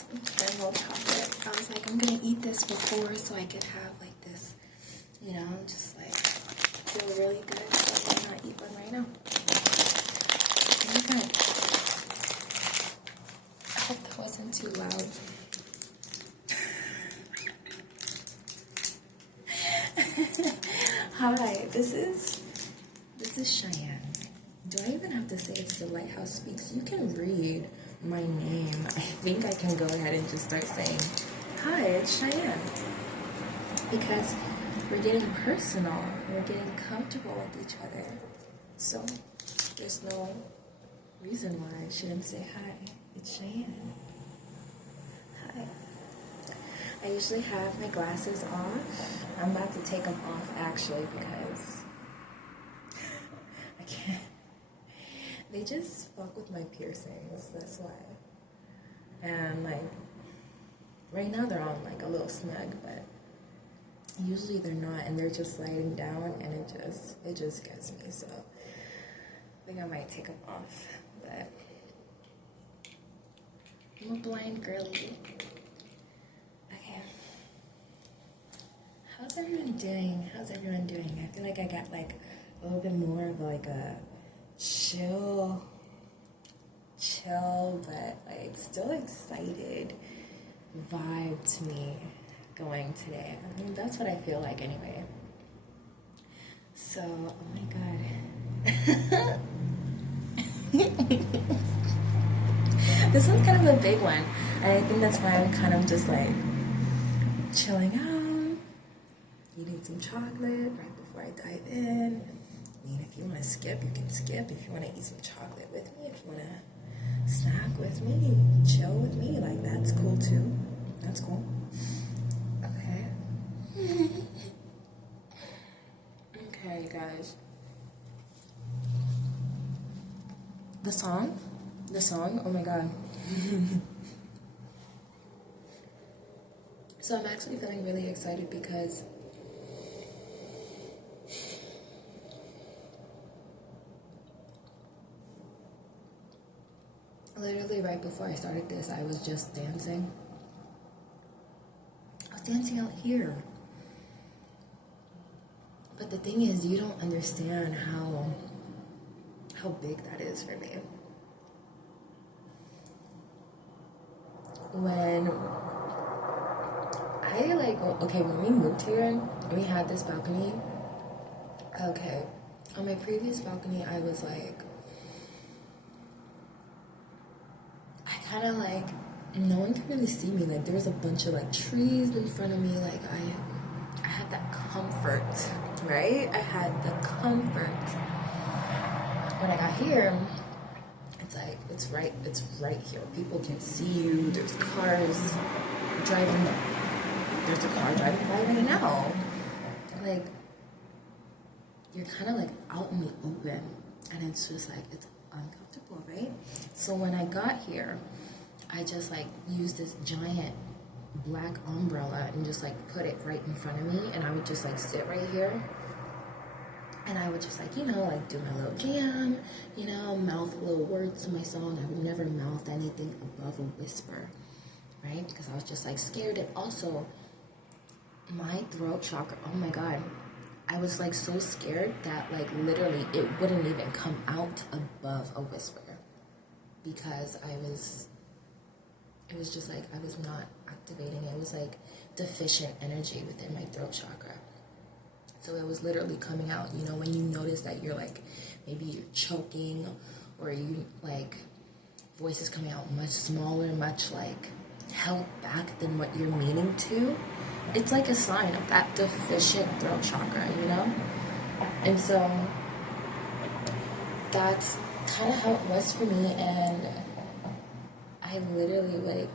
some caramel chocolate. I was like, I'm gonna eat this before so I could have like this, you know, just like feel really good. So why not eat one right now? Oh my god. I hope that wasn't too loud. Hi, this is Cheyenne. Do I even have to say it's the Lighthouse Speaks? You can read my name. I think I can go ahead and just start saying, hi, it's Cheyenne. Because we're getting personal. We're getting comfortable with each other. So there's no reason why I shouldn't say hi. It's Cheyenne. Hi. I usually have my glasses off. I'm about to take them off actually because I can't. They just fuck with my piercings, that's why. And like, right now they're on like a little snug, but usually they're not, and they're just sliding down, and it just gets me, so I think I might take them off, but I'm a blind girly. Okay. How's everyone doing? I feel like I got like a little bit more of like a chill, but like still excited vibe to me going today. I mean, that's what I feel like anyway. So, oh my god. This one's kind of a big one. And I think that's why I'm kind of just like chilling out, eating some chocolate right before I dive in. I mean, if you want to skip, you can skip. If you want to eat some chocolate with me, if you want to snack with me, chill with me, like that's cool too. That's cool. Okay. Okay, guys. The song, oh my god. So I'm actually feeling really excited because literally right before I started this, I was just dancing. I was dancing out here. But the thing is, you don't understand how big that is for me. When when we moved here, we had this balcony. Okay, on my previous balcony, I was like, kind of like, no one could really see me. Like, there was a bunch of like trees in front of me. Like, I had that comfort, right? I had the comfort. When I got here, it's like, it's right here. People can see you. There's cars driving. There's a car driving by right now. Like, you're kind of like out in the open, and it's just like, it's uncomfortable, right? So when I got here, I just like used this giant black umbrella and just like put it right in front of me, and I would just like sit right here, and I would just like, you know, like do my little jam, you know, mouth little words to my song. I would never mouth anything above a whisper, right? Because I was just like scared. And also my throat chakra, oh my god, I was like so scared that like literally it wouldn't even come out above a whisper, because it was just like I was not activating. It was like deficient energy within my throat chakra. So it was literally coming out, you know, when you notice that you're like, maybe you're choking, or you like, voice is coming out much smaller, much like held back than what you're meaning to. It's like a sign of that deficient throat chakra, you know? And so that's kind of how it was for me. And I literally like,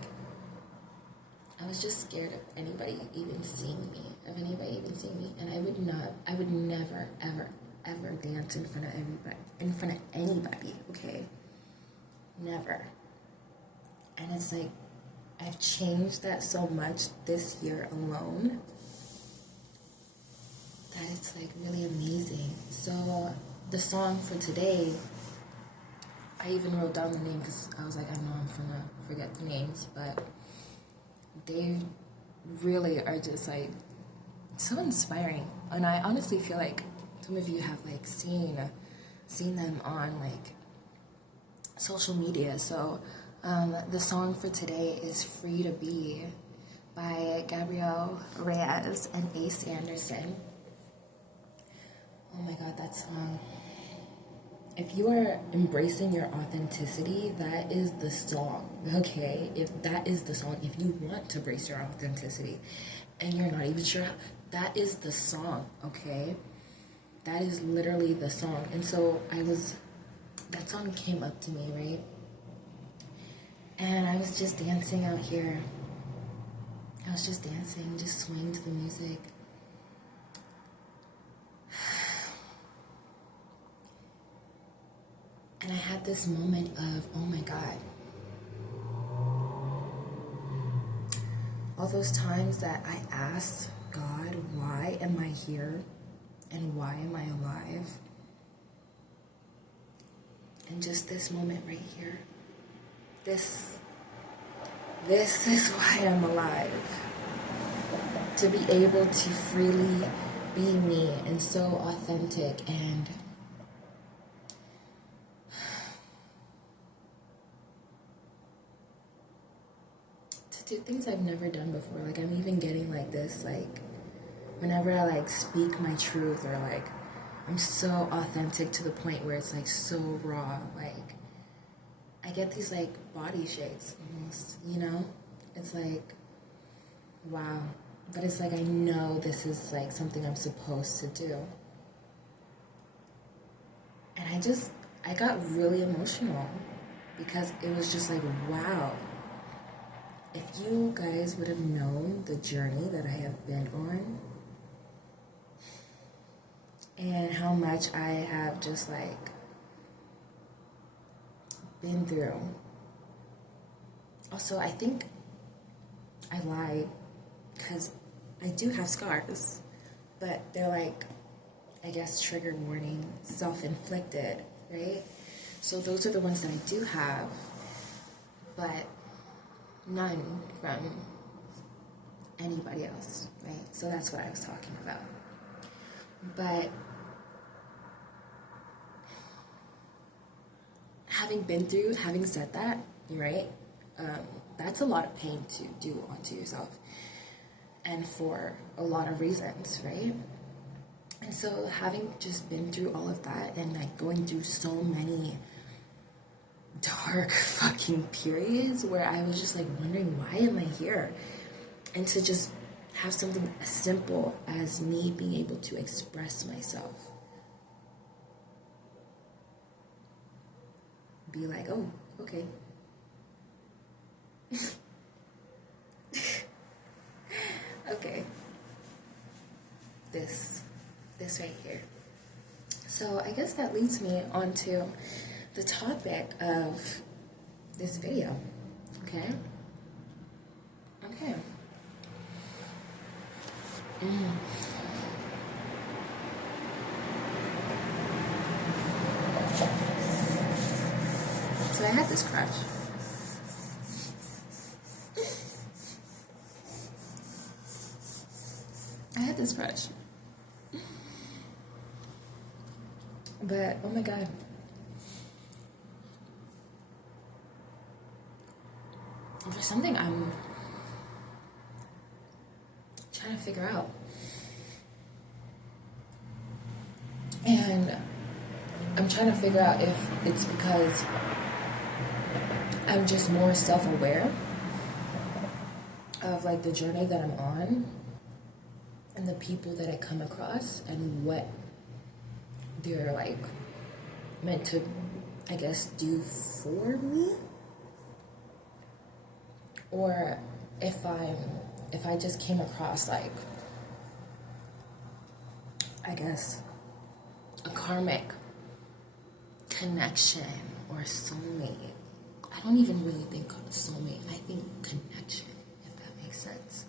I was just scared of anybody even seeing me, and I would never, ever dance in front of anybody, okay? Never. And it's like, I've changed that so much this year alone that it's like really amazing. So the song for today, I even wrote down the name because I was like, I know I'm gonna forget the names, but they really are just like so inspiring. And I honestly feel like some of you have like seen them on like social media. So the song for today is Free to Be by Gabrielle Reyes and Ace Anderson. Oh my god, that song. If you are embracing your authenticity, that is the song, okay? If that is the song, if you want to embrace your authenticity and you're not even sure, that is the song, okay? That is literally the song. And so that song came up to me, right? And I was just dancing out here. I was just dancing, just swaying to the music. And I had this moment of, oh my God. All those times that I asked God, why am I here? And why am I alive? And just this moment right here. This is why I'm alive. To be able to freely be me and so authentic and do things I've never done before. Like, I'm even getting like this, like, whenever I like speak my truth, or like I'm so authentic to the point where it's like so raw, like I get these like body shakes almost, you know? It's like, wow. But it's like I know this is like something I'm supposed to do. And I got really emotional because it was just like, wow. If you guys would have known the journey that I have been on and how much I have just like been through. Also, I think I lied because I do have scars, but they're like, I guess, trigger warning, self-inflicted, right? So those are the ones that I do have, but none from anybody else, right? So that's what I was talking about. But having said that, right, that's a lot of pain to do onto yourself, and for a lot of reasons, right? And so having just been through all of that and like going through so many dark fucking periods where I was just like wondering, why am I here? And to just have something as simple as me being able to express myself. Be like, oh, okay. Okay. This right here. So I guess that leads me onto the topic of this video. Okay? Okay. So I had this crush. But, oh my God. There's something I'm trying to figure out. And I'm trying to figure out if it's because I'm just more self-aware of like the journey that I'm on and the people that I come across and what they're like meant to, I guess, do for me, or if I just came across like, I guess, a karmic connection or soulmate. I don't even really think soulmate. I think connection, if that makes sense.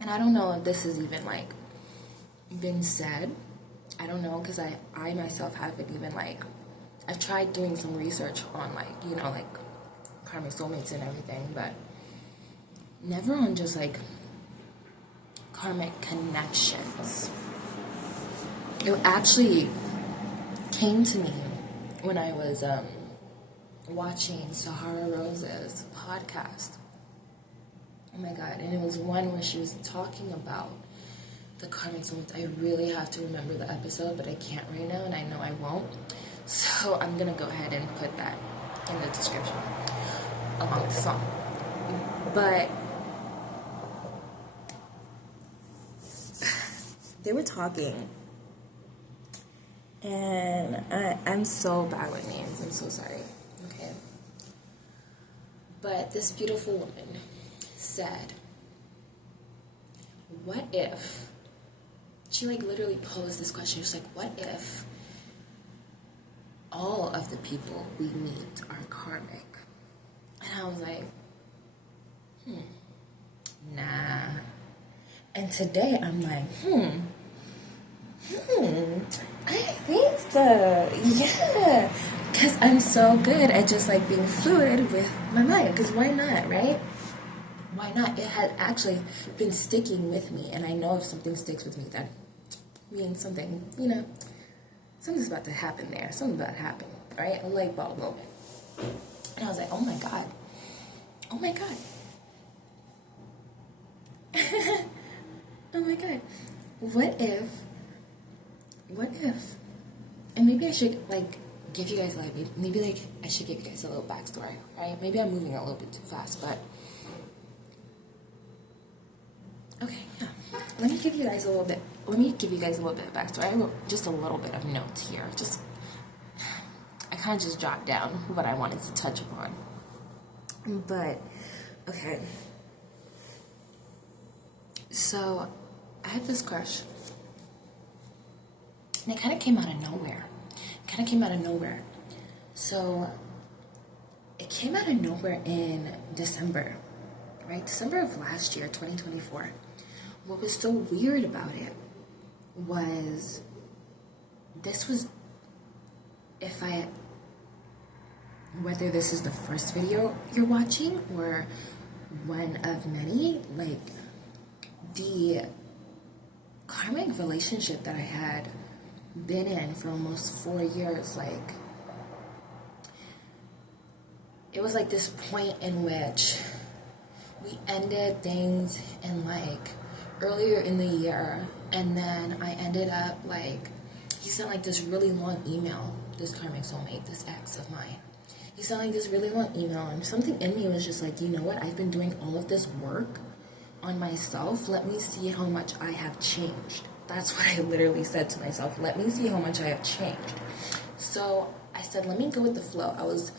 And I don't know if this has even like been said. I don't know, because I myself haven't even like, I've tried doing some research on like, you know, like karmic soulmates and everything, but never on just like karmic connections. It actually came to me when I was watching Sahara Rose's podcast. Oh my God, and it was one where she was talking about the karmic soulmates. I really have to remember the episode, but I can't right now, and I know I won't. So I'm gonna go ahead and put that in the description along with the song. But they were talking, and I'm so bad with names. I'm so sorry. Okay. But this beautiful woman said, what if, she like literally posed this question, she's like, what if all of the people we meet are karmic? And I was like, nah. And today I'm like, I think so, yeah. Because I'm so good at just like being fluid with my mind, because why not, right? Why not? It had actually been sticking with me, and I know if something sticks with me, that means something, something's about to happen there. Something's about to happen, right? A light bulb moment. And I was like, oh my God. Oh my God. Oh my God. What if, and maybe I should, like, give you guys, like, maybe, like, I should give you guys a little backstory, right? Maybe I'm moving a little bit too fast, but okay, yeah. Let me give you guys a little bit of backstory. I wrote just a little bit of notes here. I kind of just jotted down what I wanted to touch upon. But, okay. So, I had this crush. And it kind of came out of nowhere. So, it came out of nowhere in December, right? December of last year, 2024. What was so weird about it was, whether this is the first video you're watching or one of many, like, the karmic relationship that I had been in for almost 4 years, like, it was like this point in which we ended things in like earlier in the year, and then I ended up like, he sent like this really long email, this karmic soulmate, this ex of mine. He sent like this really long email, and something in me was just like, you know what, I've been doing all of this work on myself, let me see how much I have changed. That's what I literally said to myself, let me see how much I have changed. So I said, let me go with the flow. I was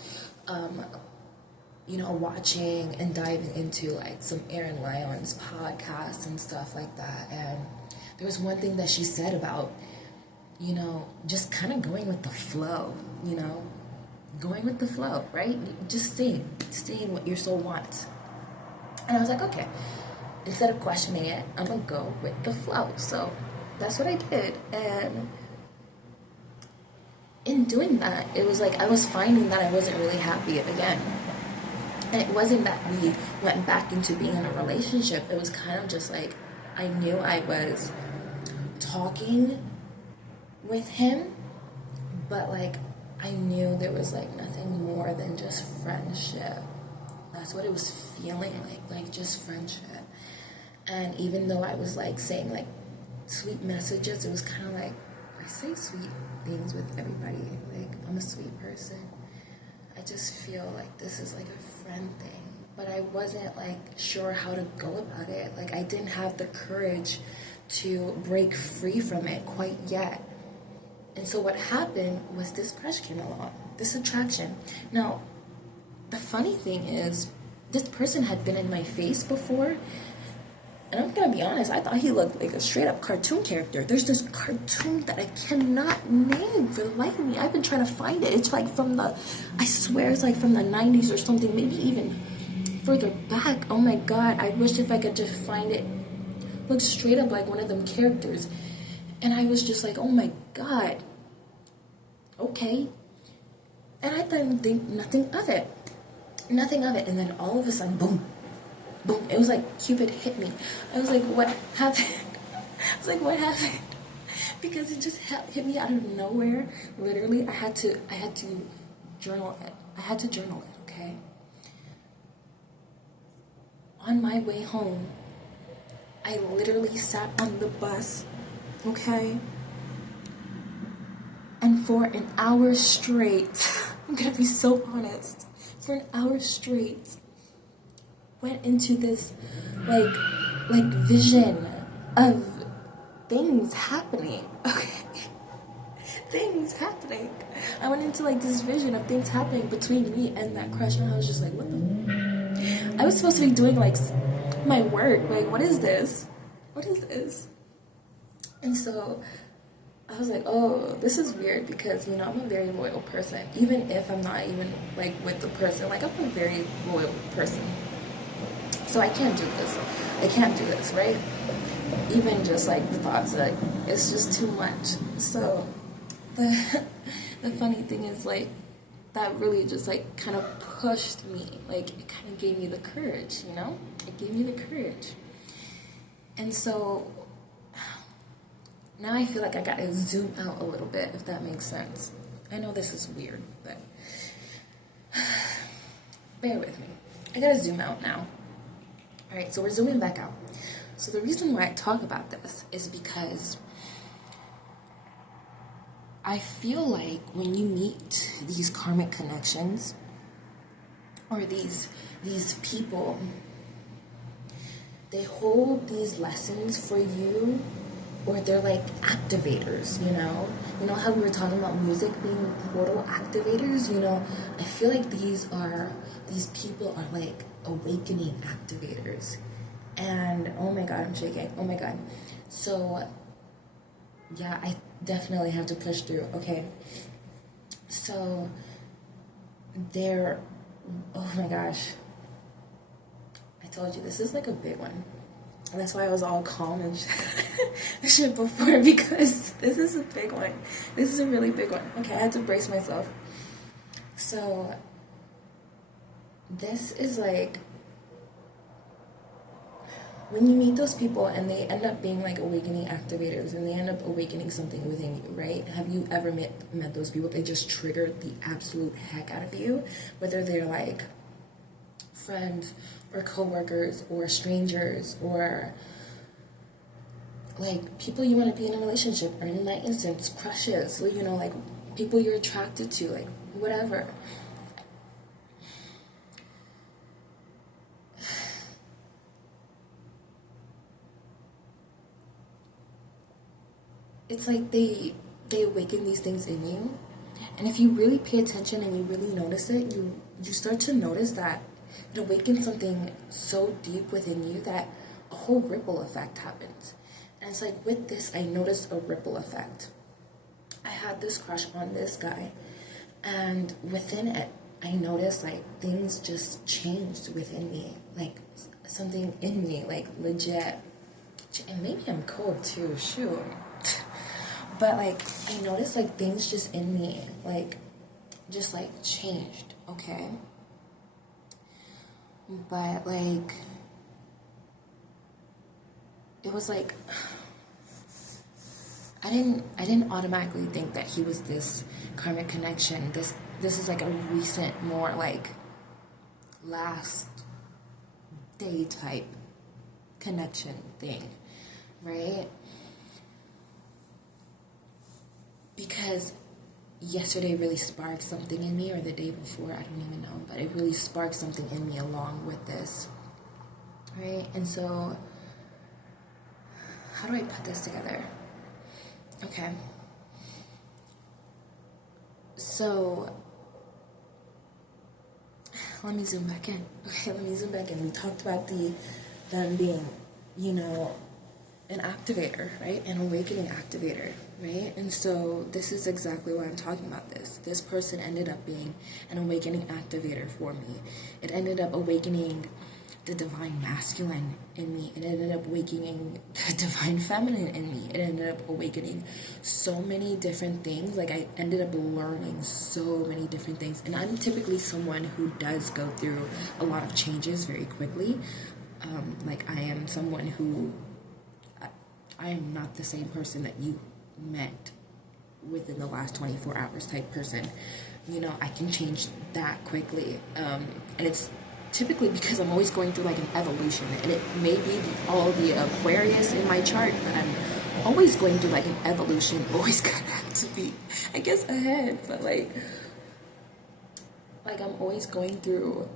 watching and diving into like some Erin Lyons podcasts and stuff like that, and there was one thing that she said about, just kind of going with the flow, going with the flow, right? Just seeing what your soul wants. And I was like, okay, instead of questioning it, I'm gonna go with the flow. So that's what I did, and in doing that, it was like I was finding that I wasn't really happy again. And it wasn't that we went back into being in a relationship. It was kind of just like, I knew I was talking with him, but like, I knew there was like nothing more than just friendship. That's what it was feeling like just friendship. And even though I was like saying like sweet messages, it was kind of like, I say sweet things with everybody. Like, I'm a sweet person. I just feel like this is like a friend thing, but I wasn't like sure how to go about it. Like, I didn't have the courage to break free from it quite yet. And so what happened was this crush came along, this attraction. Now, the funny thing is, this person had been in my face before, and I'm gonna be honest, I thought he looked like a straight up cartoon character. There's this cartoon that I cannot name for the life of me. I've been trying to find it. It's like I swear it's like from the 90s or something, maybe even further back. Oh my God, I wish if I could just find it. Looks straight up like one of them characters. And I was just like, oh my God. Okay. And I didn't think nothing of it. And then all of a sudden, boom. boom. It was like Cupid hit me. I was like, what happened? I was like, what happened? Because it just hit me out of nowhere. Literally, I had to journal it. I had to journal it, okay? On my way home, I literally sat on the bus, okay? And for an hour straight, I'm gonna be so honest, for an hour straight, went into this like vision of things happening, okay? Things happening. I went into like this vision of things happening between me and that crush, and I was just like, what the? I was supposed to be doing like my work. Like, what is this? What is this? And so I was like, oh, this is weird because, you know, I'm a very loyal person. Even if I'm not even like with the person, like I'm a very loyal person. So I can't do this. I can't do this, right? Even just like the thoughts that it's just too much. So the funny thing is like that really just like kind of pushed me. Like it kind of gave me the courage, you know? It gave me the courage. And so now I feel like I gotta zoom out a little bit, if that makes sense. I know this is weird, but bear with me. I gotta zoom out now. Alright, so we're zooming back out. So the reason why I talk about this is because I feel like when you meet these karmic connections or these people, they hold these lessons for you, or they're like activators, you know? You know how we were talking about music being portal activators? You know, I feel like these people are like awakening activators. And oh my god, I'm shaking. Oh my god. So yeah, I definitely have to push through. Okay. So oh my gosh. I told you this is like a big one. And that's why I was all calm and shit before, because this is a big one. This is a really big one. Okay, I had to brace myself. So this is like when you meet those people and they end up being like awakening activators and they end up awakening something within you, right? Have you ever met those people? They just triggered the absolute heck out of you, whether they're like friends or co-workers or strangers or like people you want to be in a relationship, or in that instance crushes, or, you know, like people you're attracted to, like whatever. It's like they awaken these things in you, and if you really pay attention and you really notice it, you start to notice that it awakens something so deep within you that a whole ripple effect happens. And it's like with this, I noticed a ripple effect. I had this crush on this guy, and within it, I noticed like things just changed within me, like something in me, like legit. And maybe I'm cold too, shoot. But like I noticed like things just in me, like just like changed, okay? But like it was like I didn't automatically think that he was this karmic connection. This is like a recent, more like last day type connection thing, right? Because yesterday really sparked something in me, or the day before, I don't even know, but it really sparked something in me along with this, right? And so how do I put this together? Okay. So let me zoom back in. Okay, let me zoom back in. We talked about them being, you know, an activator, right? An awakening activator, right? And so this is exactly why I'm talking about this. This person ended up being an awakening activator for me. It ended up awakening the divine masculine in me. It ended up awakening the divine feminine in me. It ended up awakening so many different things. Like I ended up learning so many different things. And I'm typically someone who does go through a lot of changes very quickly. Like, I am someone who, I am not the same person that you met within the last 24 hours type person. You know, I can change that quickly. And it's typically because I'm always going through like an evolution. And it may be all the Aquarius in my chart, but I'm always going through like an evolution. Always kind of have to be, I guess, ahead. But like I'm always going through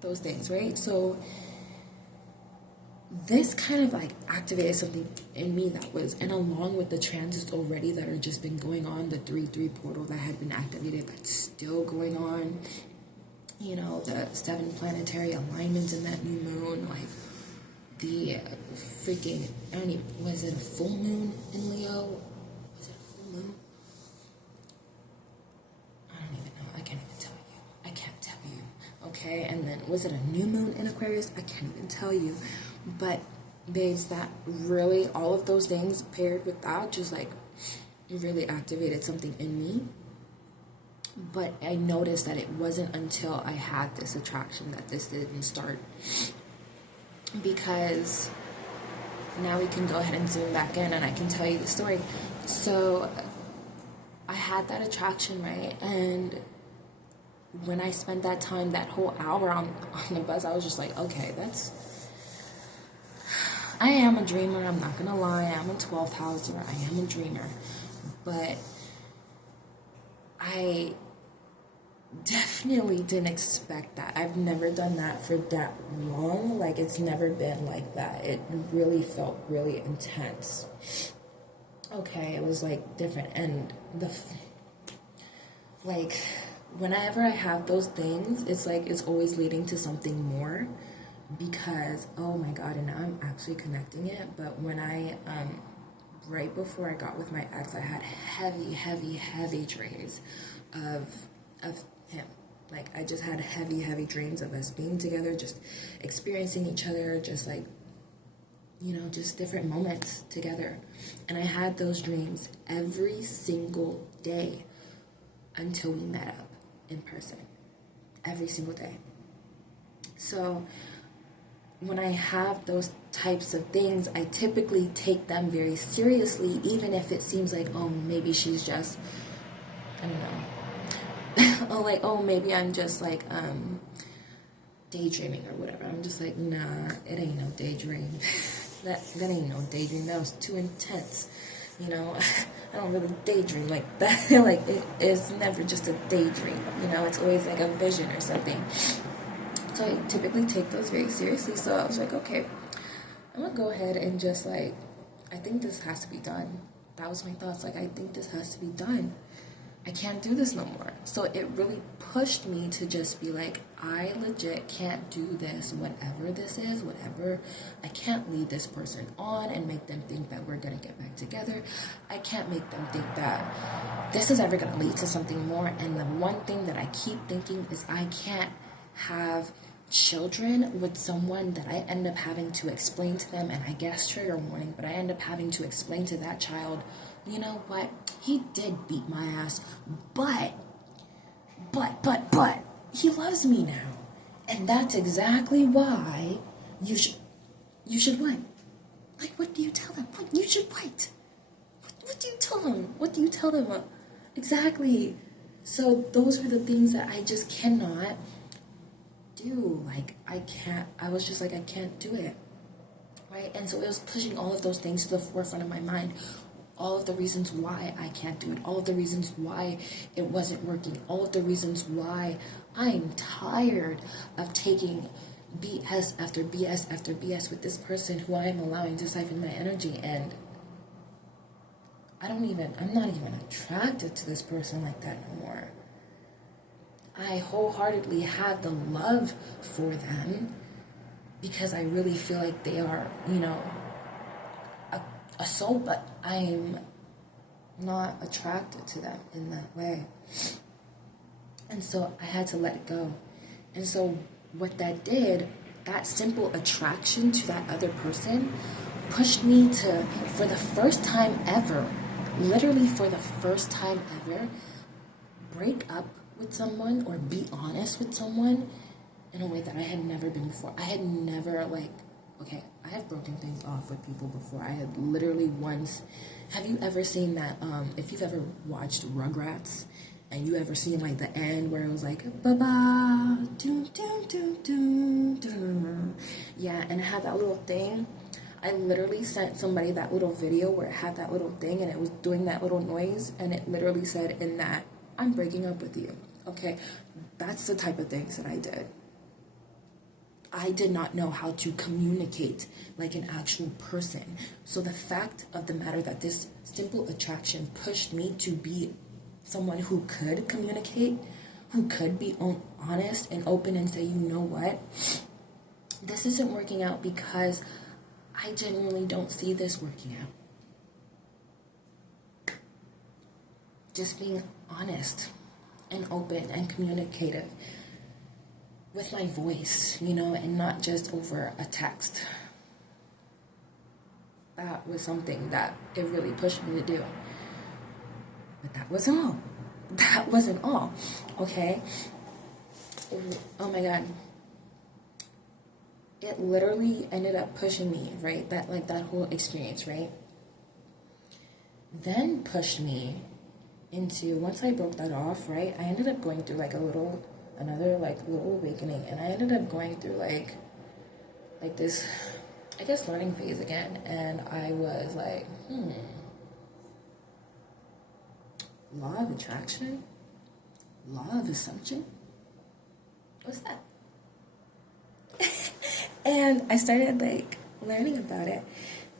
those things, right? So this kind of like activated something in me that was, and along with the transits already that are just been going on, the 3-3 portal that had been activated that's still going on, you know, the 7 planetary alignments in that new moon, like the freaking, was it a full moon in Leo? Was it a full moon? I don't even know. I can't even tell you. I can't tell you. Okay, and then was it a new moon in Aquarius? I can't even tell you. But babes, that really, all of those things paired with that just like really activated something in me. But I noticed that it wasn't until I had this attraction that this didn't start. Because now we can go ahead and zoom back in and I can tell you the story. So I had that attraction, right? And when I spent that time, that whole hour on the bus, I was just like, okay, I am a dreamer, I'm not gonna lie. I'm a 12th houser, I am a dreamer. But I definitely didn't expect that. I've never done that for that long. Like, it's never been like that. It really felt really intense. Okay, it was like different. And whenever I have those things, it's like it's always leading to something more. Because, oh my God, and now I'm actually connecting it. But when I, right before I got with my ex, I had heavy dreams of him. Like, I just had heavy dreams of us being together, just experiencing each other, just like, you know, just different moments together. And I had those dreams every single day until we met up in person. Every single day. So when I have those types of things, I typically take them very seriously, even if it seems like, oh, maybe she's just, I don't know, oh, like, oh, maybe I'm just like daydreaming or whatever. I'm just like, nah, it ain't no daydream. that ain't no daydream. That was too intense. You know, I don't really daydream like that. Like, it's never just a daydream. You know, it's always like a vision or something. So I typically take those very seriously. So I was like, okay, I'm going to go ahead and just like, I think this has to be done. That was my thoughts. Like, I think this has to be done. I can't do this no more. So it really pushed me to just be like, I legit can't do this, whatever this is, whatever. I can't lead this person on and make them think that we're going to get back together. I can't make them think that this is ever going to lead to something more. And the one thing that I keep thinking is I can't have children with someone that I end up having to explain to them, and I guess trigger warning, but I end up having to explain to that child, you know what, he did beat my ass, but he loves me now, and that's exactly why you should what? Like, what do you tell them? What, you should what? What do you tell them? What do you tell them? Exactly. So those are the things that I just cannot do. Like, I was just like, I can't do it, right? And so it was pushing all of those things to the forefront of my mind, all of the reasons why I can't do it, all of the reasons why it wasn't working, all of the reasons why I'm tired of taking BS after BS after BS with this person who I am allowing to siphon my energy. And I'm not even attracted to this person like that no more. I wholeheartedly have the love for them because I really feel like they are, you know, a soul, but I'm not attracted to them in that way. And so I had to let it go. And so what that did, that simple attraction to that other person pushed me to, for the first time ever, literally for the first time ever, break up with someone or be honest with someone in a way that I had never been before. I had never, like, okay, I have broken things off with people before. I had literally once, have you ever seen that, if you've ever watched Rugrats, and you ever seen, like, the end where it was like, ba-ba, doom, doom, doom, doom, doom. Yeah, and it had that little thing. I literally sent somebody that little video where it had that little thing, and it was doing that little noise, and it literally said in that, I'm breaking up with you. Okay, that's the type of things that I did. I did not know how to communicate like an actual person. So the fact of the matter that this simple attraction pushed me to be someone who could communicate, who could be honest and open and say, you know what, this isn't working out because I genuinely don't see this working out. Just being honest and open and communicative with my voice, you know, and not just over a text. That was something that it really pushed me to do. But that wasn't all. That wasn't all, okay? Oh my God. It literally ended up pushing me, right? That whole experience, right? Then pushed me into, once I broke that off, right? I ended up going through like another little awakening, and I ended up going through like this, I guess, learning phase again, and I was like, law of attraction? Law of assumption? What's that? And I started like learning about it,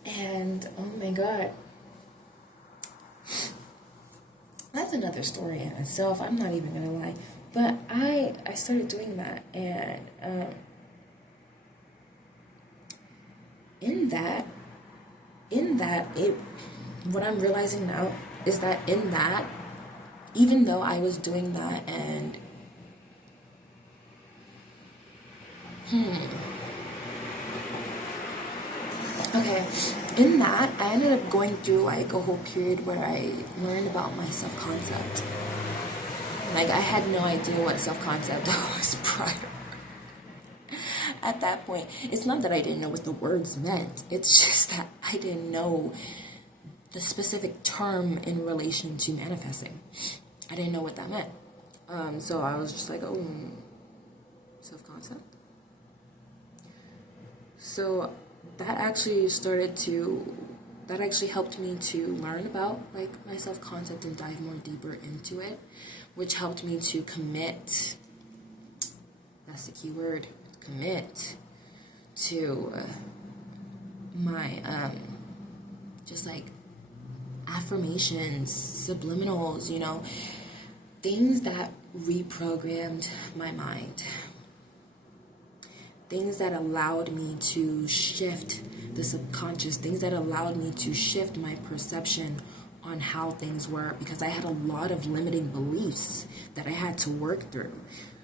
and oh my God, that's another story in itself. I'm not even gonna lie, but I started doing that, and in that, what I'm realizing now is that in that, even though I was doing that, and okay, in that, I ended up going through like a whole period where I learned about my self-concept. Like, I had no idea what self-concept was prior. At that point, it's not that I didn't know what the words meant. It's just that I didn't know the specific term in relation to manifesting. I didn't know what that meant. So I was just like, oh, self-concept. So that actually helped me to learn about like my self-concept and dive more deeper into it, which helped me to commit, that's the key word, commit to my just like affirmations, subliminals, you know, things that reprogrammed my mind, things that allowed me to shift the subconscious, things that allowed me to shift my perception on how things were, because I had a lot of limiting beliefs that I had to work through.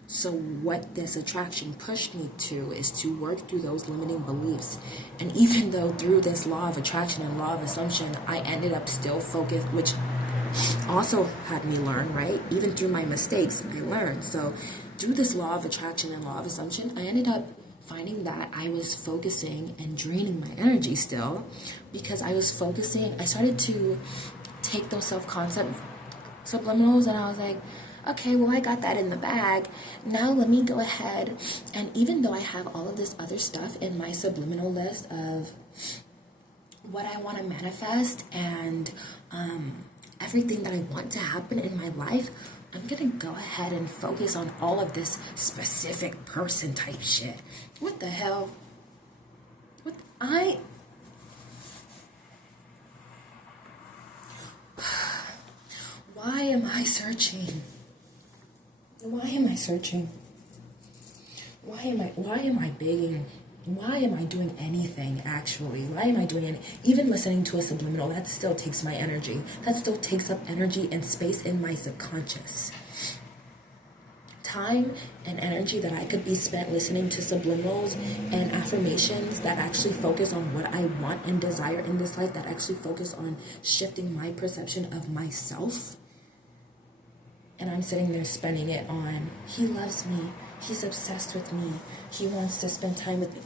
So what this attraction pushed me to is to work through those limiting beliefs. And even though through this law of attraction and law of assumption, I ended up still focused, which also had me learn, right? Even through my mistakes, I learned. So through this law of attraction and law of assumption, I ended up finding that I was focusing and draining my energy still, because I was focusing, I started to take those self-concept subliminals, and I was like, okay, well, I got that in the bag. Now let me go ahead, and even though I have all of this other stuff in my subliminal list of what I want to manifest and everything that I want to happen in my life, I'm going to go ahead and focus on all of this specific person type shit. What the hell? Why am I searching? Why am I searching? Why am I begging? Why am I doing anything, actually? Why am I doing it? Even listening to a subliminal, that still takes my energy. That still takes up energy and space in my subconscious. Time and energy that I could be spent listening to subliminals and affirmations that actually focus on what I want and desire in this life, that actually focus on shifting my perception of myself. And I'm sitting there spending it on, he loves me, He's obsessed with me. He wants to spend time with me.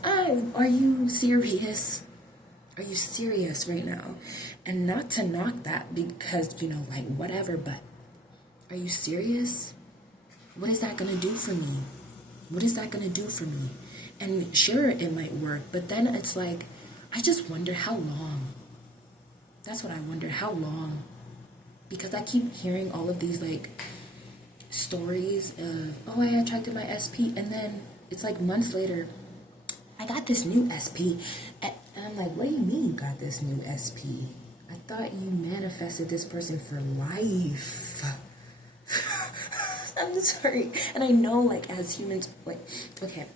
Are you serious? Are you serious right now? And not to knock that because, like whatever, but are you serious? What is that going to do for me? What is that going to do for me? And sure, it might work, but then it's like, I just wonder how long. That's what I wonder, how long? Because I keep hearing all of these like stories of, I attracted my SP, and then it's like months later, I got this new SP, and I'm like, what do you mean you got this new SP? I thought you manifested this person for life. I'm sorry. And I know, like, as humans, like, okay,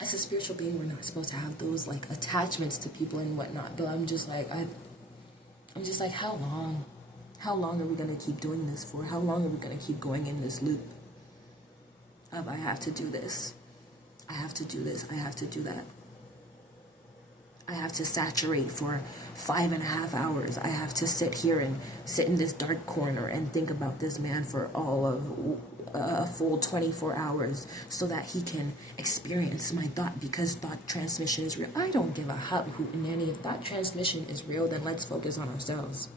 as a spiritual being, we're not supposed to have those, like, attachments to people and whatnot, but I'm just like, how long? How long are we going to keep doing this for? How long are we going to keep going in this loop of I have to do this, I have to do this, I have to do that. I have to saturate for 5.5 hours. I have to sit here and sit in this dark corner and think about this man for all of a full 24 hours so that he can experience my thought, because thought transmission is real. I don't give a hut who nanny. If thought transmission is real, then let's focus on ourselves.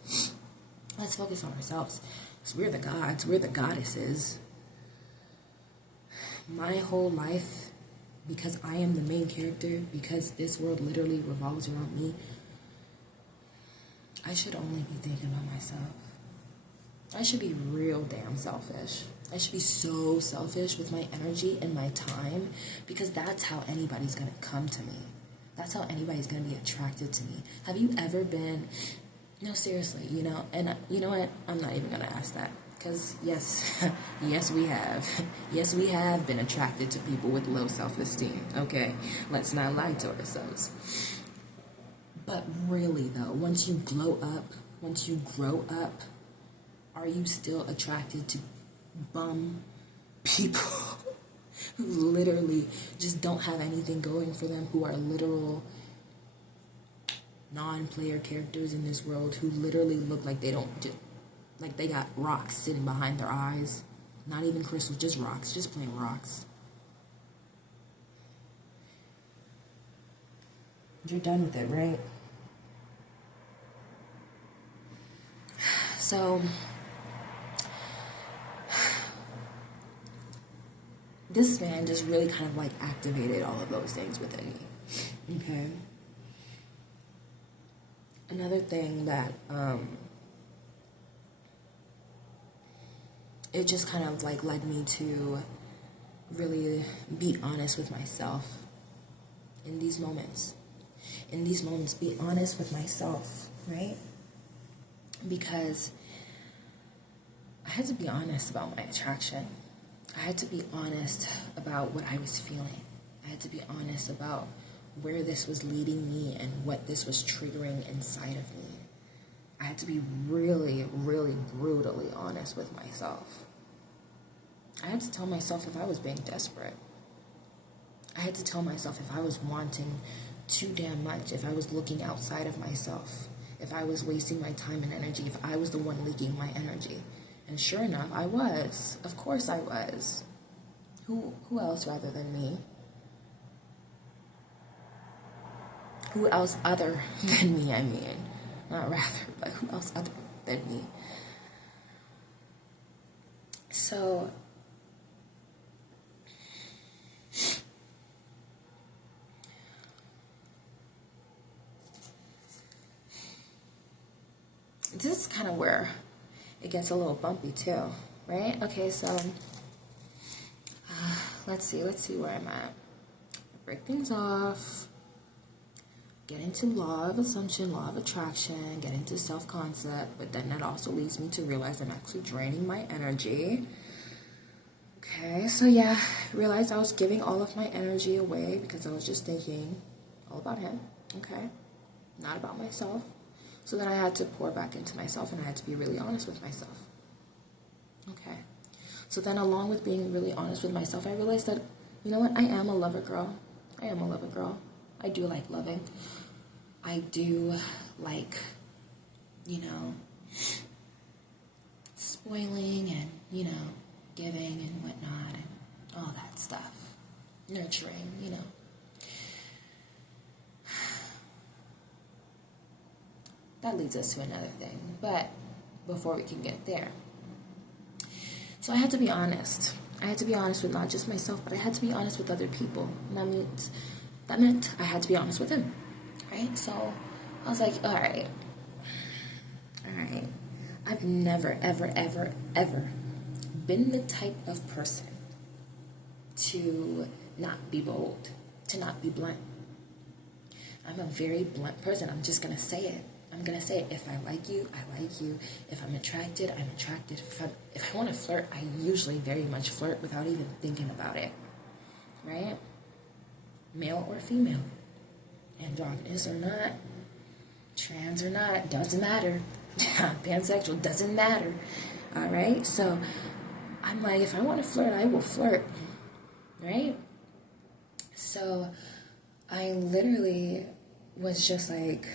Let's focus on ourselves. Because we're the gods, we're the goddesses. My whole life, because I am the main character, because this world literally revolves around me, I should only be thinking about myself. I should be real damn selfish. I should be so selfish with my energy and my time, because that's how anybody's going to come to me. That's how anybody's going to be attracted to me. Have you ever been... No, seriously, and you know what? I'm not even going to ask that. Because, yes, yes, we have. Yes, we have been attracted to people with low self-esteem, okay? Let's not lie to ourselves. But really, though, once you glow up, once you grow up, are you still attracted to bum people who literally just don't have anything going for them, who are literal non-player characters in this world, who literally look like they don't just... Like they got rocks sitting behind their eyes. Not even crystals, just rocks. Just plain rocks. You're done with it, right? So, this man just really kind of like activated all of those things within me. Okay? Another thing that, it just kind of like led me to really be honest with myself in these moments. In these moments, be honest with myself, right? Because I had to be honest about my attraction. I had to be honest about what I was feeling. I had to be honest about where this was leading me and what this was triggering inside of me. I had to be really, really brutally honest with myself. I had to tell myself if I was being desperate. I had to tell myself if I was wanting too damn much, if I was looking outside of myself, if I was wasting my time and energy, if I was the one leaking my energy. And sure enough, I was. Of course I was. Who else rather than me? Who else other than me, I mean. Not rather, but who else other than me? So, this is kind of where it gets a little bumpy too, right? Okay, so let's see where I'm at. Break things off. Get into law of assumption, law of attraction, get into self-concept, but then that also leads me to realize I'm actually draining my energy. Okay, so yeah, realized I was giving all of my energy away because I was just thinking all about him, okay? Not about myself. So then I had to pour back into myself, and I had to be really honest with myself. Okay. So then along with being really honest with myself, I realized that, you know what, I am a lover girl. I am a lover girl. I do like loving. I do like, spoiling and, giving and whatnot and all that stuff. Nurturing, you know. That leads us to another thing. But before we can get there. So I had to be honest. I had to be honest with not just myself, but I had to be honest with other people. And that meant I had to be honest with him. Right? So I was like, all right. I've never, ever, ever, ever been the type of person to not be bold, to not be blunt. I'm a very blunt person. I'm just going to say it. I'm going to say it. If I like you, I like you. If I'm attracted, I'm attracted. If I want to flirt, I usually very much flirt without even thinking about it. Right? Male or female. Androgynous or not. Trans or not. Doesn't matter. Pansexual. Doesn't matter. Alright? So, I'm like, if I want to flirt, I will flirt. Right? So, I literally was just like,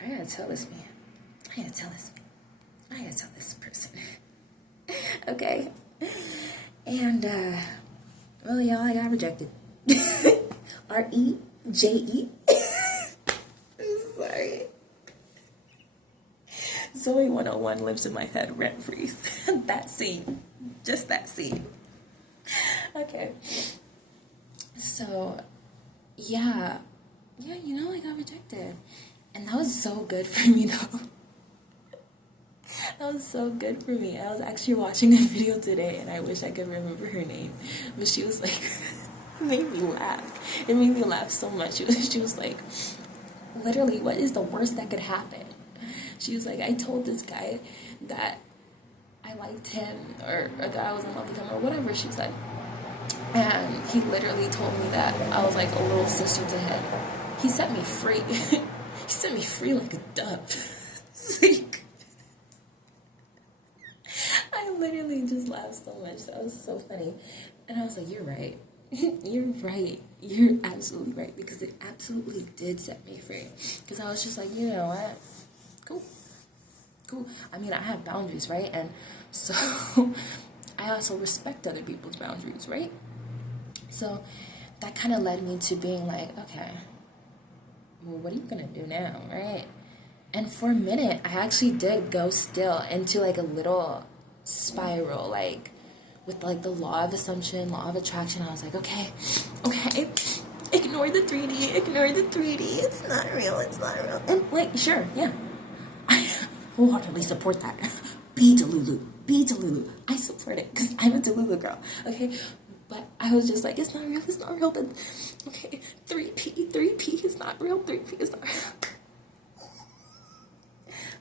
I gotta tell this man. I gotta tell this person. Okay? And, well, y'all, I got rejected. R-E-J-E. I'm sorry. Zoe 101 lives in my head rent-free. That scene. Just that scene. Okay. So, yeah, you know, I got rejected. And that was so good for me, though. That was so good for me. I was actually watching a video today, and I wish I could remember her name. But she was like, it made me laugh. It made me laugh so much. She was like, literally, what is the worst that could happen? She was like, I told this guy that I liked him, or that I was in love with him, or whatever she said. And he literally told me that I was like a little sister to him. He set me free. He set me free like a dove. Like, I literally just laughed so much. That was so funny. And I was like, you're right. You're right. You're absolutely right. Because it absolutely did set me free. Because I was just like, you know what? Cool. I mean, I have boundaries, right? And so I also respect other people's boundaries, right? So that kind of led me to being like, okay, well, what are you going to do now, right? And for a minute, I actually did go still into like a little spiral, like with like the law of assumption, law of attraction. I was like, okay, ignore the 3D, it's not real. And like, sure, yeah, I wholeheartedly support that. Be Delulu. I support it because I'm a Delulu girl, okay? But I was just like, it's not real, but okay, 3P is not real, 3P is not real.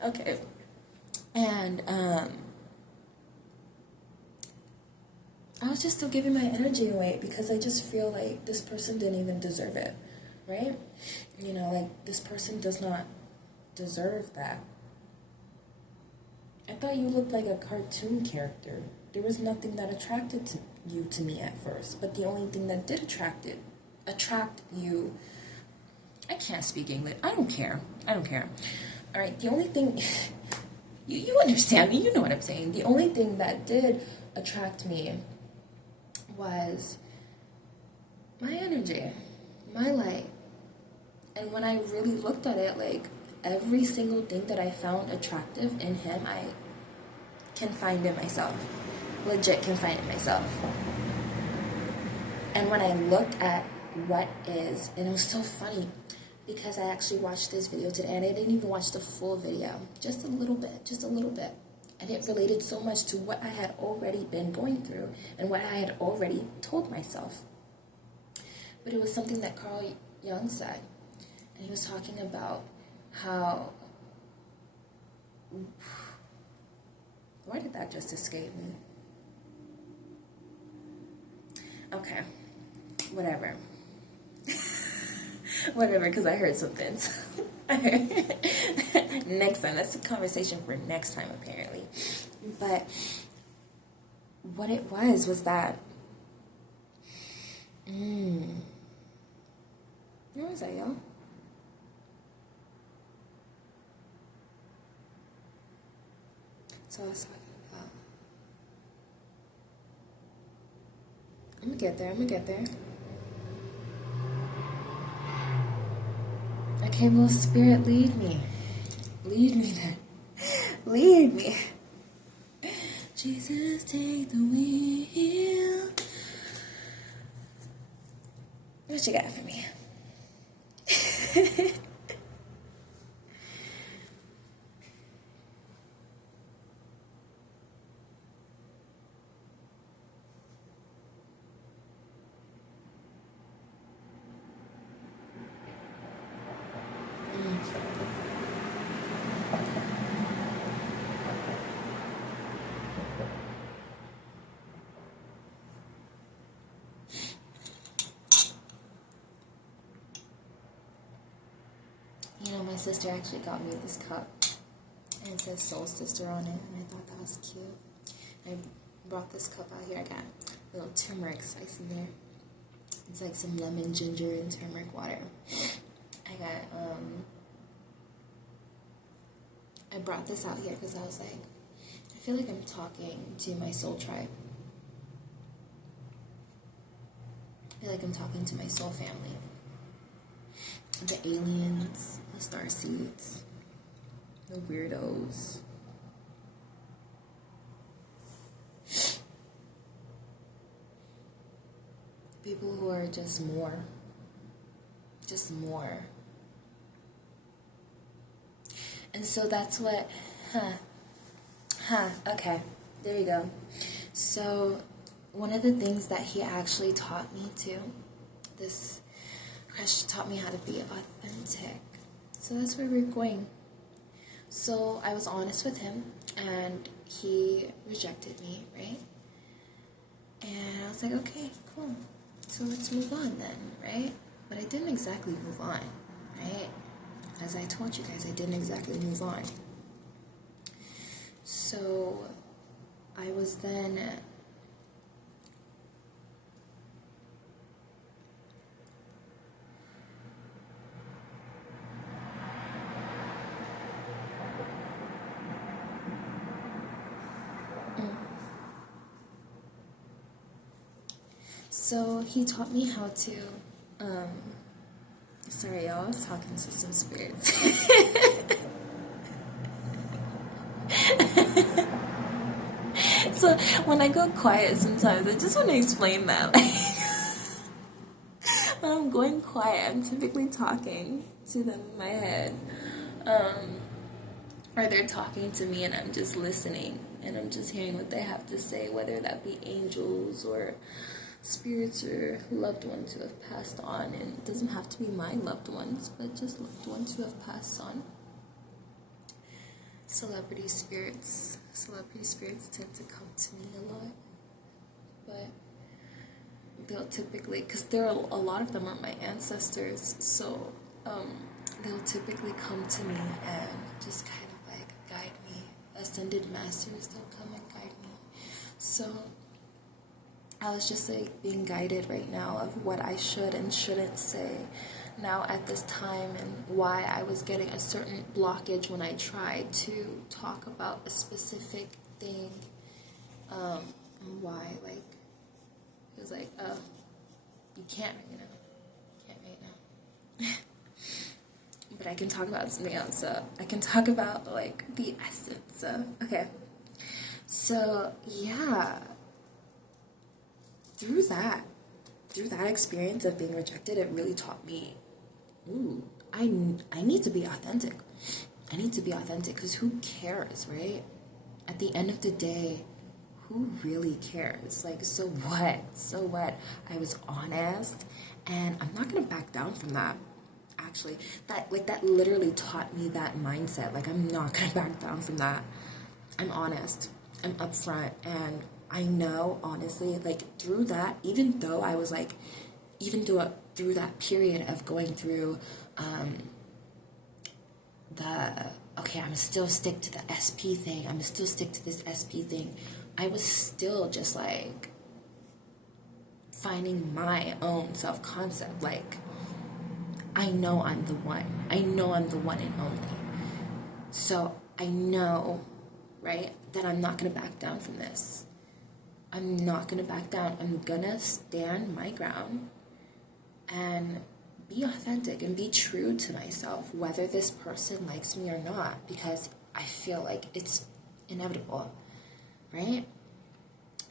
Okay, and I was just still giving my energy away because I just feel like this person didn't even deserve it, right? You know, like, this person does not deserve that. I thought you looked like a cartoon character. There was nothing that attracted you to me at first, but the only thing that did attract you, I can't speak English. I don't care. All right, the only thing, you understand me, you know what I'm saying. The only thing that did attract me was my energy, my light. And when I really looked at it, like, every single thing that I found attractive in him, I can find in myself. Legit can find in myself. And when I looked at what is, and it was so funny, because I actually watched this video today, and I didn't even watch the full video, just a little bit, and it related so much to what I had already been going through, and what I had already told myself. But it was something that Carl Jung said, and he was talking about how, why did that just escape me? Okay, whatever, because I heard something. So next time, that's a conversation for next time, apparently. But what it was that, where was I, y'all? So I was talking about, get there. I'm gonna get there. Okay, well, Spirit, lead me. Lead me then. Lead me. Jesus, take the wheel. What you got for me? You know, my sister actually got me this cup, and it says Soul Sister on it, and I thought that was cute. I brought this cup out here. I got a little turmeric slice in there. It's like some lemon, ginger, and turmeric water. I brought this out here because I was like, I feel like I'm talking to my soul tribe. I feel like I'm talking to my soul family. The aliens, the starseeds, the weirdos. People who are just more. Just more. And so that's what, okay, there you go. So one of the things that he actually taught me to, this crush taught me how to be authentic. So that's where we're going. So I was honest with him, and he rejected me, right? And I was like, okay, cool. So let's move on then, right? But I didn't exactly move on, right? As I told you guys, I didn't exactly move on. So I was then so he taught me how to sorry y'all, I was talking to some spirits. So when I go quiet sometimes, I just want to explain that. When I'm going quiet, I'm typically talking to them in my head. Or they're talking to me and I'm just listening and I'm just hearing what they have to say, whether that be angels or spirits or loved ones who have passed on. And it doesn't have to be my loved ones, but just loved ones who have passed on. Celebrity spirits tend to come to me a lot, but they'll typically, because a lot of them are my ancestors, so they'll typically come to me and just kind of like guide me. Ascended masters, they'll come and guide me. So I was just like being guided right now of what I should and shouldn't say now at this time, and why I was getting a certain blockage when I tried to talk about a specific thing, and why, like, it was like, oh, you can't right now, but I can talk about something else. So I can talk about like the essence. Okay, so yeah, through that experience of being rejected, it really taught me, I need to be authentic. I need to be authentic, because who cares, right? At the end of the day, who really cares? Like, so what? So what? I was honest, and I'm not gonna back down from that. Actually, that literally taught me that mindset. Like, I'm not gonna back down from that. I'm honest. I'm upfront, and I know, honestly, like, through that, even though I was like, through that period of going through I'm still stick to the SP thing, I'm still stick to this SP thing, I was still just like finding my own self-concept. Like, I know I'm the one. I know I'm the one and only. So I know, right, that I'm not going to back down from this. I'm not gonna back down. I'm gonna stand my ground and be authentic and be true to myself, whether this person likes me or not, because I feel like it's inevitable, right?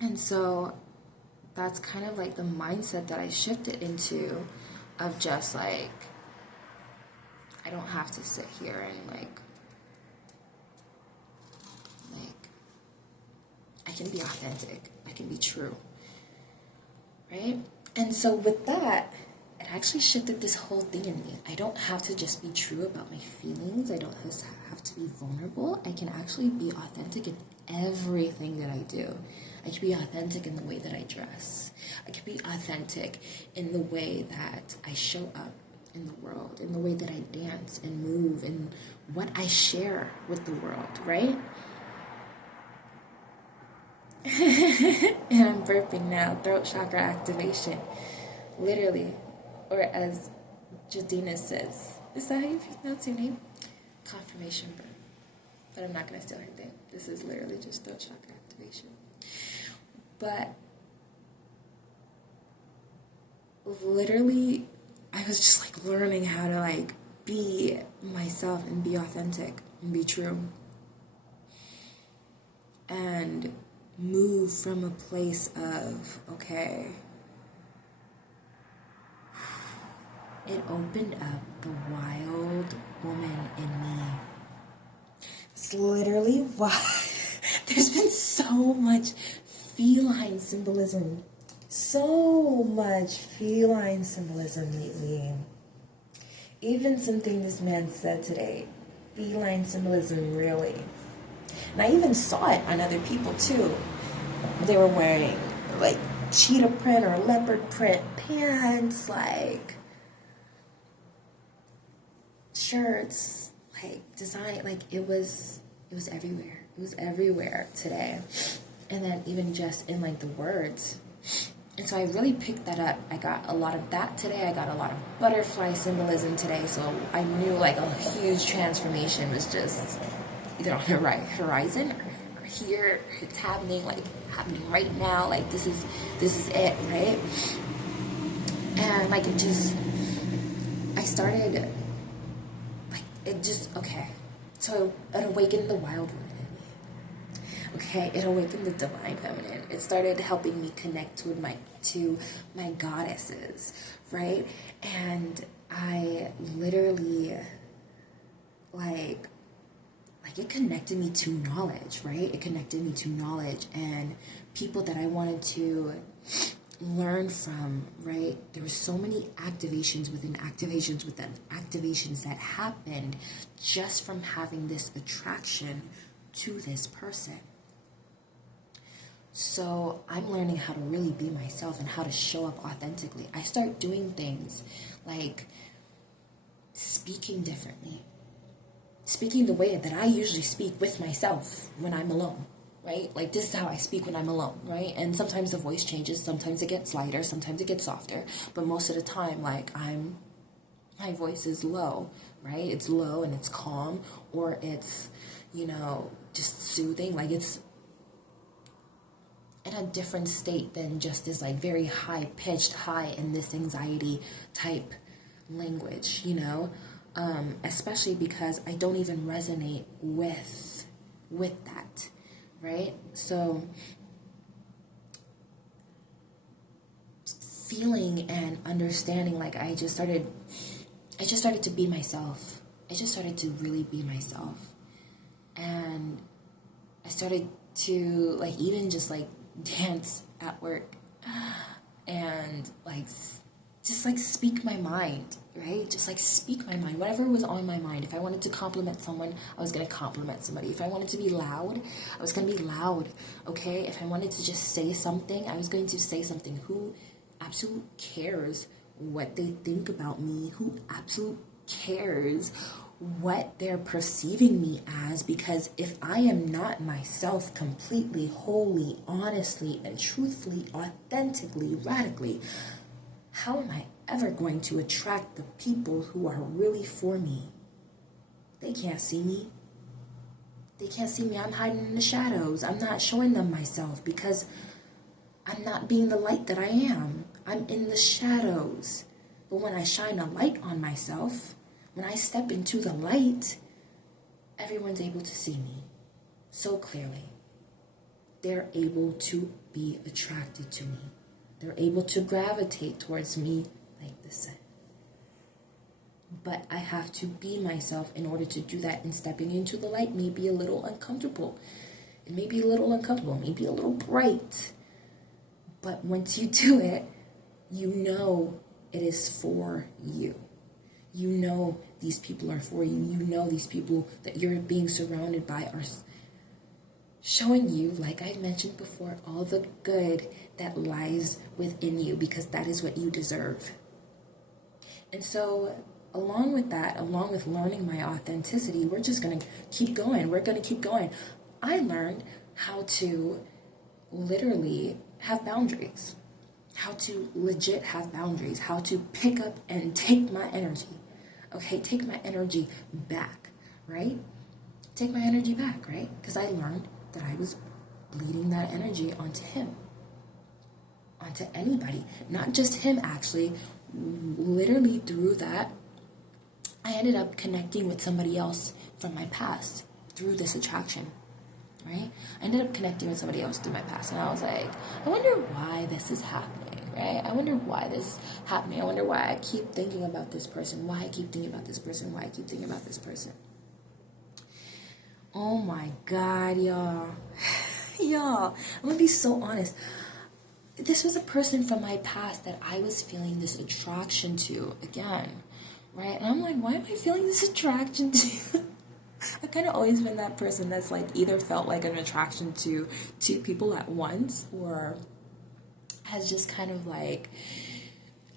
And so that's kind of like the mindset that I shifted into, of just like, I don't have to sit here and like I can be authentic, I can be true, right? And so with that, it actually shifted this whole thing in me. I don't have to just be true about my feelings. I don't have to be vulnerable. I can actually be authentic in everything that I do. I can be authentic in the way that I dress. I can be authentic in the way that I show up in the world, in the way that I dance and move, and what I share with the world, right? And I'm burping now, throat chakra activation, literally. Or as Jadina says, is that how you pronounce your name? Confirmation burp. But I'm not going to steal her thing. This is literally just throat chakra activation. But literally, I was just like learning how to like be myself and be authentic and be true. And move from a place of, okay, it opened up the wild woman in me. It's literally why there's been so much feline symbolism. So much feline symbolism lately. Even something this man said today. Feline symbolism, really. And I even saw it on other people too. They were wearing like cheetah print or leopard print pants, like shirts, like design, like it was everywhere. It was everywhere today. And then even just in like the words. And so I really picked that up. I got a lot of that today. I got a lot of butterfly symbolism today. So I knew like a huge transformation was just either on the right horizon or here. It's happening right now. Like this is it, right? And like it just, I started, like it just, okay. So it awakened the wild woman in me. Okay, it awakened the divine feminine. It started helping me connect to my goddesses, right? And I literally like it connected me to knowledge, right? It connected me to knowledge and people that I wanted to learn from, right? There were so many activations within activations that happened just from having this attraction to this person. So I'm learning how to really be myself and how to show up authentically. I start doing things like speaking differently. Speaking the way that I usually speak with myself when I'm alone, right? Like this is how I speak when I'm alone, right? And sometimes the voice changes, sometimes it gets lighter, sometimes it gets softer, but most of the time, like my voice is low, right? It's low and it's calm, or it's, just soothing, like it's in a different state than just this like very high-pitched, high in this anxiety type language, especially because I don't even resonate with that, right? So feeling and understanding, like I just started to be myself. I just started to really be myself. And I started to like even just like dance at work and like just like speak my mind, right? Just like speak my mind, whatever was on my mind. If I wanted to compliment someone, I was going to compliment somebody. If I wanted to be loud, I was going to be loud, okay? If I wanted to just say something, I was going to say something. Who absolutely cares what they think about me? Who absolutely cares what they're perceiving me as? Because if I am not myself completely, wholly, honestly, and truthfully, authentically, radically, how am I ever going to attract the people who are really for me? They can't see me. They can't see me. I'm hiding in the shadows. I'm not showing them myself because I'm not being the light that I am. I'm in the shadows. But when I shine a light on myself, when I step into the light, everyone's able to see me so clearly. They're able to be attracted to me. They're able to gravitate towards me like the sun. But I have to be myself in order to do that, and stepping into the light may be a little uncomfortable. It may be a little uncomfortable, maybe a little bright. But once you do it, you know it is for you. You know these people are for you. You know these people that you're being surrounded by are showing you, like I mentioned before, all the good that lies within you, because that is what you deserve. And so, along with that, along with learning my authenticity, we're just going to keep going. We're going to keep going. I learned how to literally have boundaries, how to legit have boundaries, how to pick up and take my energy. Okay, take my energy back, right? Take my energy back, right? Because I learned that I was bleeding that energy onto him, onto anybody, not just him actually. Literally through that, I ended up connecting with somebody else from my past through this attraction, right? I ended up connecting with somebody else through my past, and I was like, I wonder why this is happening, right? I wonder why this is happening. I wonder why I keep thinking about this person, why I keep thinking about this person, why I keep thinking about this person. Oh my God, y'all. Y'all, I'm gonna be so honest. This was a person from my past that I was feeling this attraction to again, right? And I'm like, why am I feeling this attraction to? I've kind of always been that person that's like either felt like an attraction to two people at once, or has just kind of like,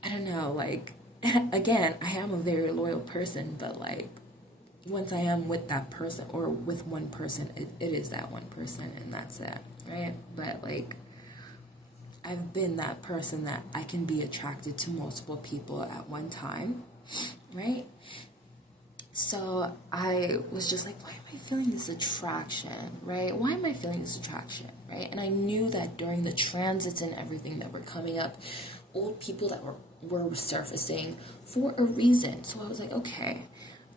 I don't know, like, again, I am a very loyal person, but like, once I am with that person or with one person, it is that one person, and that's it, right? But like, I've been that person that I can be attracted to multiple people at one time, right? So I was just like, why am I feeling this attraction, right? Why am I feeling this attraction, right? And I knew that during the transits and everything that were coming up, old people that were surfacing for a reason. So I was like, okay.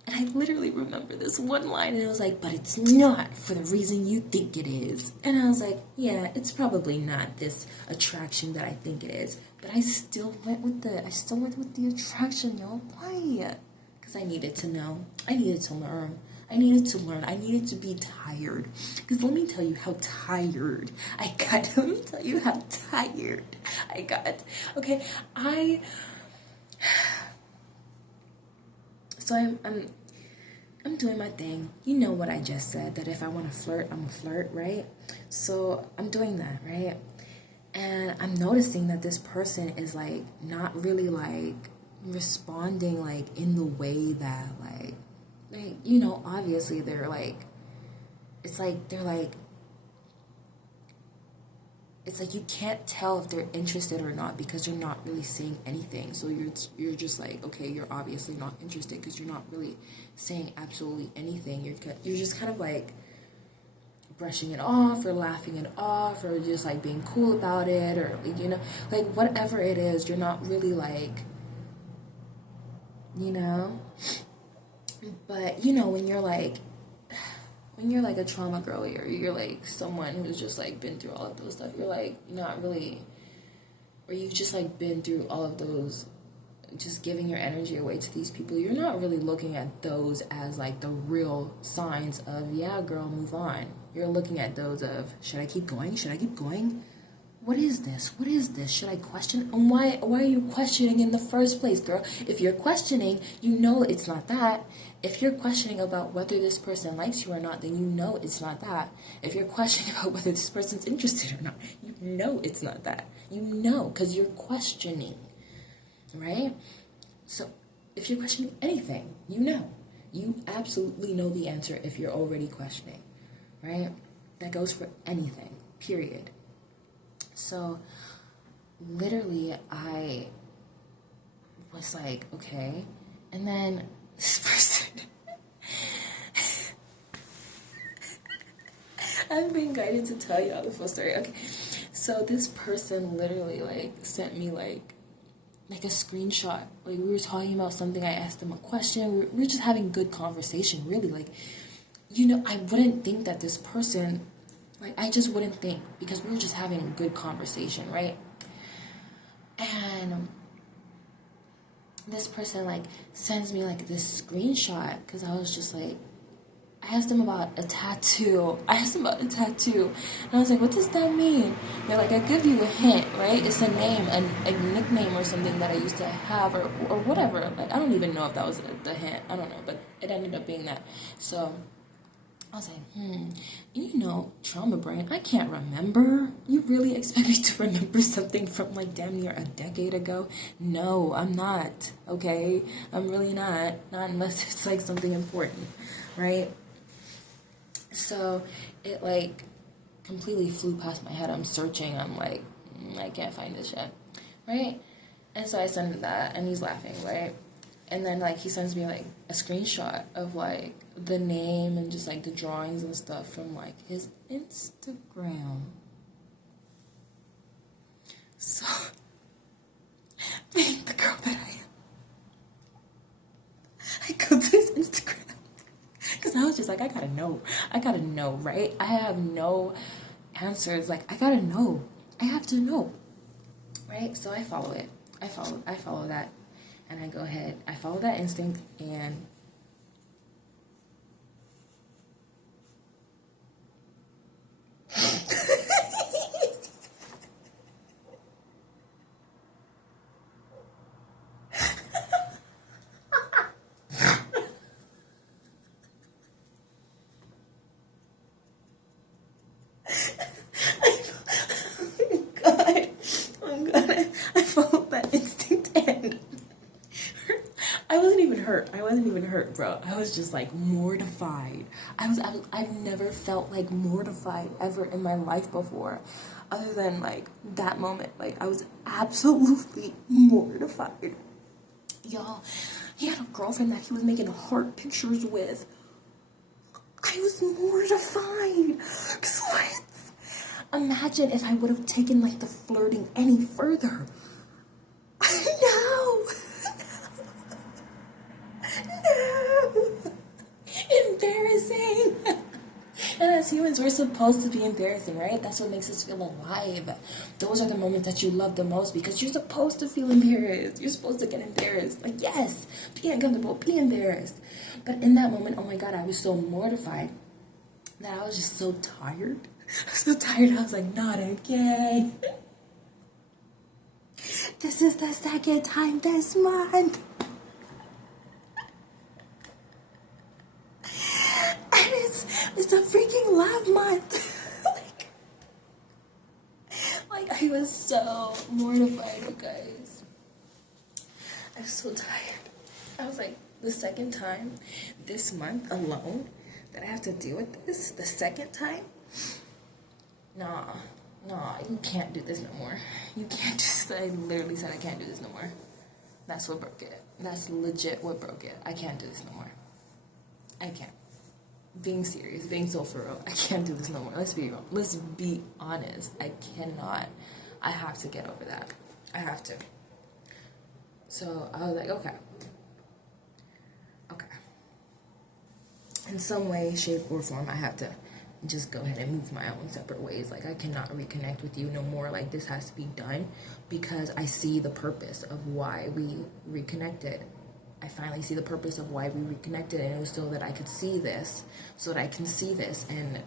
And I literally remember this one line, and it was like, but it's not for the reason you think it is. And I was like, yeah, it's probably not this attraction that I think it is. But I still went with the attraction, y'all. Why? Because I needed to know. I needed to learn. I needed to learn. I needed to be tired. Because let me tell you how tired I got. Let me tell you how tired I got. Okay, So I'm doing my thing. You know what I just said, that if I want to flirt, I'm a flirt, right? So I'm doing that, right? And I'm noticing that this person is like not really like responding like in the way that like you know, obviously they're like, it's like they're like, it's like you can't tell if they're interested or not because you're not really saying anything. So you're just like, okay, you're obviously not interested because you're not really saying absolutely anything. You're just kind of like brushing it off or laughing it off or just like being cool about it, or you know, like whatever it is, you're not really like, you know. But you know, when you're like a trauma girl, or you're like someone who's just like been through all of those stuff, you're like not really, or you've just like been through all of those, just giving your energy away to these people, you're not really looking at those as like the real signs of, yeah, girl, move on. You're looking at those of, should I keep going? Should I keep going? What is this? What is this? Should I question? And why are you questioning in the first place, girl? If you're questioning, you know it's not that. If you're questioning about whether this person likes you or not, then you know it's not that. If you're questioning about whether this person's interested or not, you know it's not that. You know, because you're questioning, right? So if you're questioning anything, you know. You absolutely know the answer if you're already questioning, right? That goes for anything, period. So, literally, I was like, okay. And then this person, I've been guided to tell you all the full story. Okay. So this person literally like sent me like a screenshot. Like we were talking about something, I asked them a question. We were just having good conversation, really. Like, I wouldn't think that this person, like, I just wouldn't think, because we were just having good conversation, right? And this person like sends me like this screenshot, because I was just like, I asked them about a tattoo. And I was like, what does that mean? They're like, I give you a hint, right? It's a name, a nickname or something that I used to have, or whatever. Like, I don't even know if that was the hint. I don't know, but it ended up being that. So I was like, trauma brain, I can't remember. You really expect me to remember something from like damn near a decade ago? No, I'm not, okay? I'm really not. Not unless it's like something important, right? So it like completely flew past my head. I'm searching. I'm like, I can't find this shit, right? And so I send him that, and he's laughing, right? And then like he sends me like a screenshot of like the name and just like the drawings and stuff from like his Instagram. So being the girl that I am, I go to his Instagram. Because I was just like, I gotta know, right? I have no answers. Like, I gotta know. I have to know, right? So I follow it. I follow that. And I go ahead. I follow that instinct, and I followed that instinct, and I wasn't even hurt, bro. I was just like mortified. I've never felt like mortified ever in my life before, other than like that moment. Like, I was absolutely mortified. Y'all, he had a girlfriend that he was making heart pictures with. I was mortified. 'Cause what? Imagine if I would have taken like the flirting any further. No. No. Embarrassing. And as humans, we're supposed to be embarrassing, right? That's what makes us feel alive. Those are the moments that you love the most, because you're supposed to feel embarrassed. You're supposed to get embarrassed. Like, yes, be uncomfortable, be embarrassed. But in that moment, oh my God, I was so mortified that I was just so tired. So tired, I was like, not again. This is the second time this month. And it's a freaking love month. like I was so mortified, you guys. I'm so tired. I was like, the second time this month alone that I have to deal with this, the second time? Nah, you can't do this no more. You can't just, I literally said I can't do this no more. That's what broke it. That's legit what broke it. I can't do this no more. I can't. Being serious, being so for real, I can't do this no more. Let's be real. Let's be honest. I cannot. I have to get over that. I have to. So I was like, okay. In some way, shape, or form, I have to just go ahead and move my own separate ways. Like, I cannot reconnect with you no more. Like, this has to be done, because I see the purpose of why we reconnected. I finally see the purpose of why we reconnected, and it was so that I could see this, so that I can see this and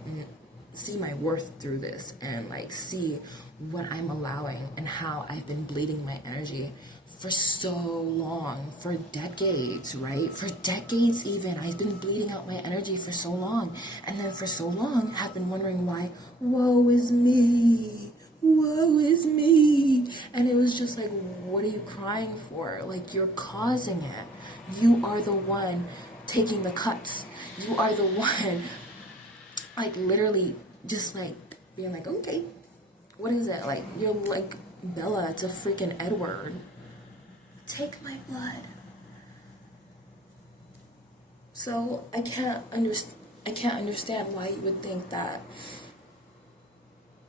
see my worth through this, and like see what I'm allowing and how I've been bleeding my energy for so long, for decades, right? For decades even, I've been bleeding out my energy for so long, and then for so long, have been wondering why, woe is me, and it was just like, what are you crying for? Like, you're causing it. You are the one taking the cuts. You are the one, like, literally just like being like, okay, what is it? Like, you're like Bella to freaking Edward. Take my blood. So I can't understand why you would think that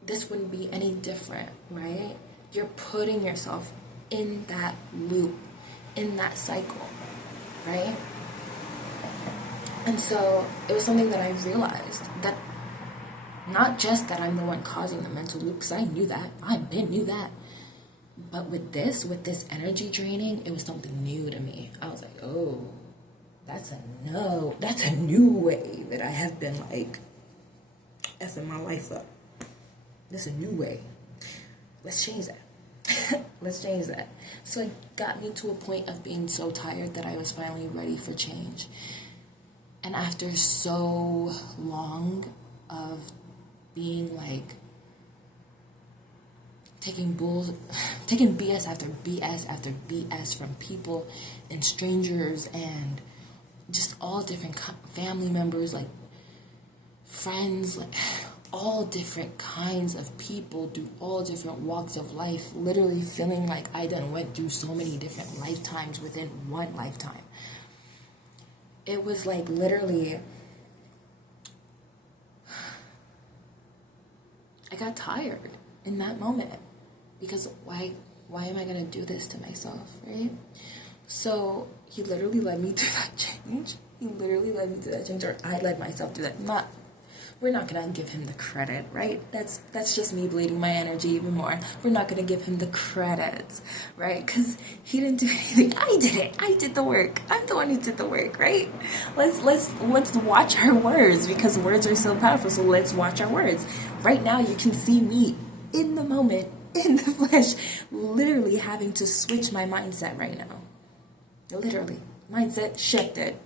this wouldn't be any different, right? You're putting yourself in that loop, in that cycle, right? And so it was something that I realized, that not just that I'm the one causing the mental loop, because I knew that, knew that. But with this energy draining, it was something new to me. I was like, oh, that's a new way that I have been like effing my life up. This is a new way. Let's change that. Let's change that. So it got me to a point of being so tired that I was finally ready for change. And after so long of being like taking BS after BS after BS from people and strangers and just all different family members, like friends, like all different kinds of people through all different walks of life, literally feeling like I done went through so many different lifetimes within one lifetime. It was like literally, I got tired in that moment, because why am I going to do this to myself, right? So he literally led me through that change. Or I led myself through that. We're not going to give him the credit, right? That's just me bleeding my energy even more. We're not going to give him the credit, right? Because he didn't do anything. I did it. I did the work. I'm the one who did the work, right? Let's watch our words, because words are so powerful. So let's watch our words. Right now, you can see me in the moment, in the flesh, literally having to switch my mindset right now. Literally. Mindset shifted.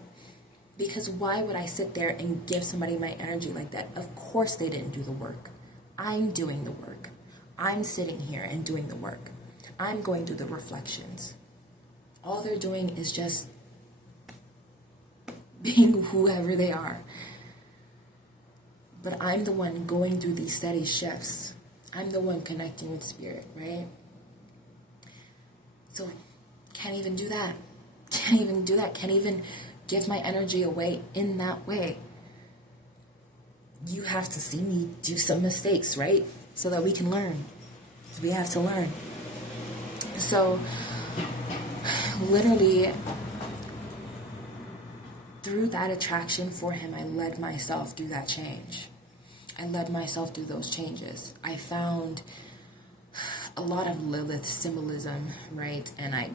Because why would I sit there and give somebody my energy like that? Of course they didn't do the work. I'm doing the work. I'm sitting here and doing the work. I'm going through the reflections. All they're doing is just being whoever they are. But I'm the one going through these steady shifts. I'm the one connecting with spirit, right? So can't even do that. Can't even give my energy away in that way. You have to see me do some mistakes, right? So that we can learn. We have to learn. So literally, through that attraction for him, I led myself through that change. I led myself through those changes. I found a lot of Lilith symbolism, right? And I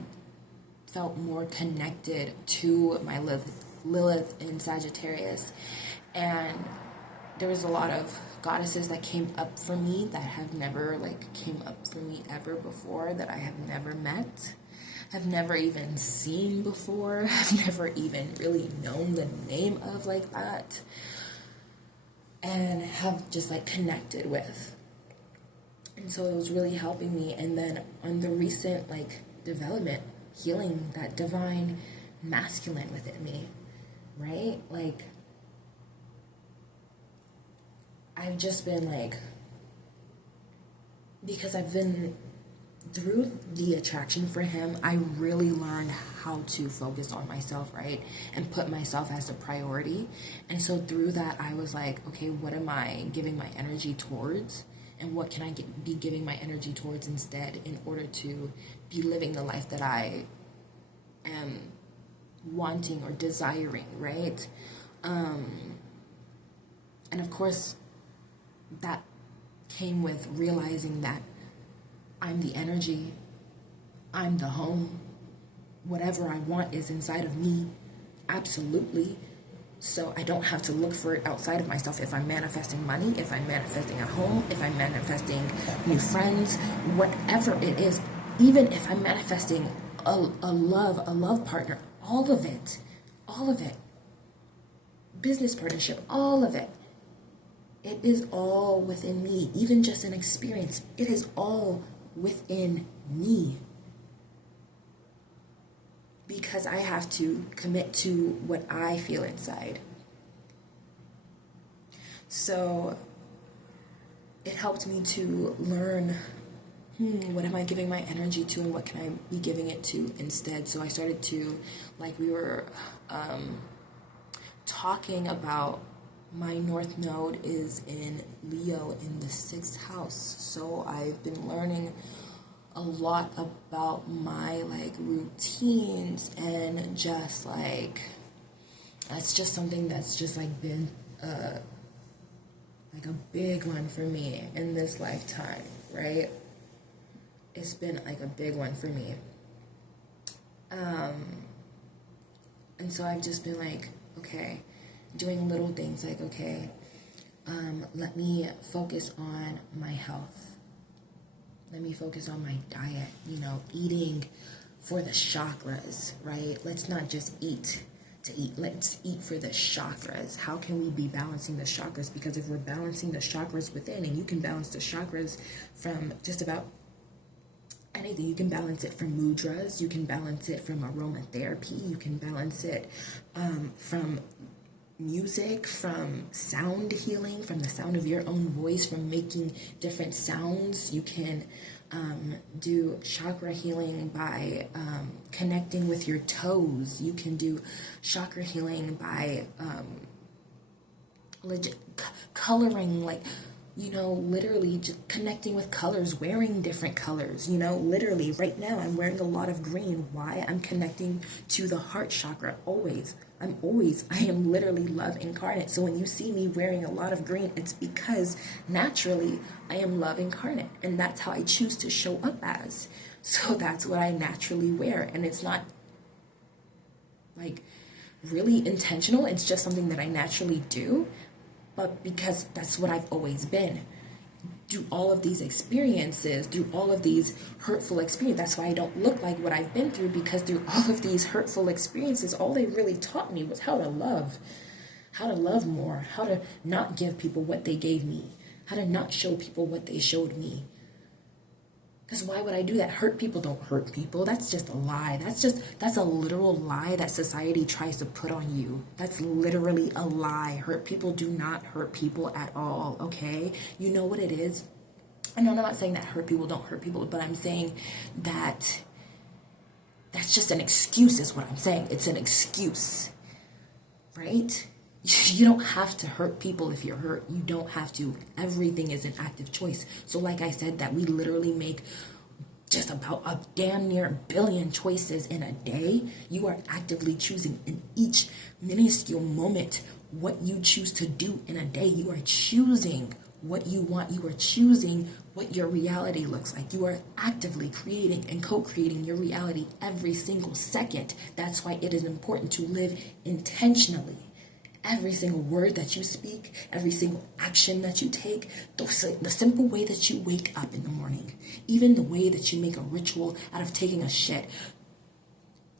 felt more connected to my Lilith in Sagittarius. And there was a lot of goddesses that came up for me that have never came up for me ever before, that I have never met, have never even seen before, have never even really known the name of like that, and have just connected with. And so it was really helping me. And then on the recent development, healing that divine masculine within me, right? I've just been because I've been through the attraction for him, I really learned how to focus on myself, right? And put myself as a priority. And so through that, I was like, okay, what am I giving my energy towards? And what can I be giving my energy towards instead, in order to be living the life that I am wanting or desiring, right? And of course, that came with realizing that I'm the energy, I'm the home. Whatever I want is inside of me, absolutely. So I don't have to look for it outside of myself. If I'm manifesting money, if I'm manifesting a home, if I'm manifesting new friends, whatever it is, even if I'm manifesting a love partner, all of it, business partnership, all of it, it is all within me. Even just an experience, it is all within me. Because I have to commit to what I feel inside. So it helped me to learn, what am I giving my energy to, and what can I be giving it to instead? So I started to, we were talking about My North Node is in Leo in the 6th house. So I've been learning a lot about my like routines and just like that's just something that's just like been like a big one for me in this lifetime, right? It's been like a big one for me. And so I've just been like, okay, doing little things like, okay, let me focus on my health. Let me focus on my diet, eating for the chakras, right? Let's not just eat to eat. Let's eat for the chakras. How can we be balancing the chakras? Because if we're balancing the chakras within, and you can balance the chakras from just about anything. You can balance it from mudras. You can balance it from aromatherapy. You can balance it from music, from sound healing, from the sound of your own voice, from making different sounds. You can do chakra healing by connecting with your toes. You can do chakra healing by coloring, like, literally just connecting with colors, wearing different colors, literally right now I'm wearing a lot of green. Why? I'm connecting to the heart chakra always. I am literally love incarnate. So when you see me wearing a lot of green, it's because naturally I am love incarnate, and that's how I choose to show up as. So that's what I naturally wear, and it's not like really intentional. It's just something that I naturally do. But because that's what I've always been. Through all of these experiences, through all of these hurtful experiences, that's why I don't look like what I've been through, because through all of these hurtful experiences, all they really taught me was how to love more, how to not give people what they gave me, how to not show people what they showed me. Because why would I do that? Hurt people don't hurt people. That's just a lie. That's a literal lie that society tries to put on you. That's literally a lie. Hurt people do not hurt people at all, okay? You know what it is? And I'm not saying that hurt people don't hurt people, but I'm saying that that's just an excuse is what I'm saying. It's an excuse, right? You don't have to hurt people if you're hurt. You don't have to. Everything is an active choice. So like I said, that we literally make just about a damn near billion choices in a day. You are actively choosing in each minuscule moment what you choose to do in a day. You are choosing what you want. You are choosing what your reality looks like. You are actively creating and co-creating your reality every single second. That's why it is important to live intentionally. Every single word that you speak, every single action that you take, the simple way that you wake up in the morning, even the way that you make a ritual out of taking a shit,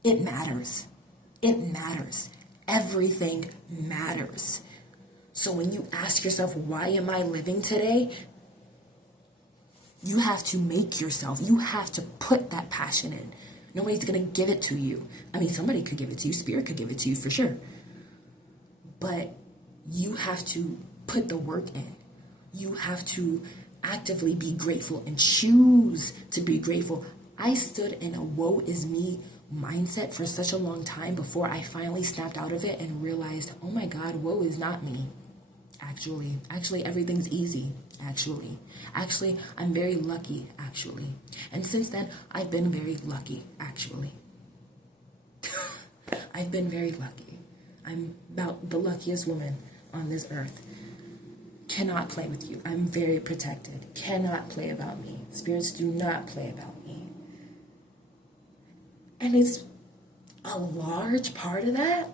it matters. It matters. Everything matters. So when you ask yourself, why am I living today? You have to make yourself, you have to put that passion in. Nobody's going to give it to you. I mean, somebody could give it to you. Spirit could give it to you for sure. But you have to put the work in. You have to actively be grateful and choose to be grateful. I stood in a woe is me mindset for such a long time before I finally snapped out of it and realized, oh my God, woe is not me. Actually, everything's easy. Actually, I'm very lucky, actually. And since then, I've been very lucky, actually. I've been very lucky. I'm about the luckiest woman on this earth. Cannot play with you. I'm very protected. Cannot play about me. Spirits do not play about me. And it's a large part of that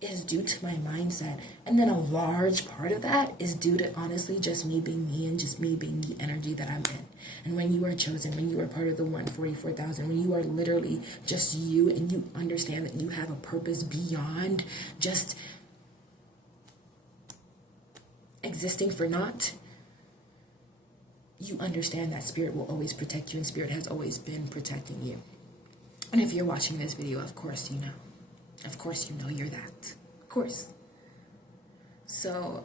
is due to my mindset. And then a large part of that is due to honestly just me being me and just me being the energy that I'm in. And when you are chosen, when you are part of the 144,000, when you are literally just you and you understand that you have a purpose beyond just existing for naught, you understand that Spirit will always protect you, and Spirit has always been protecting you. And if you're watching this video, of course you know. Of course you know you're that. Of course. So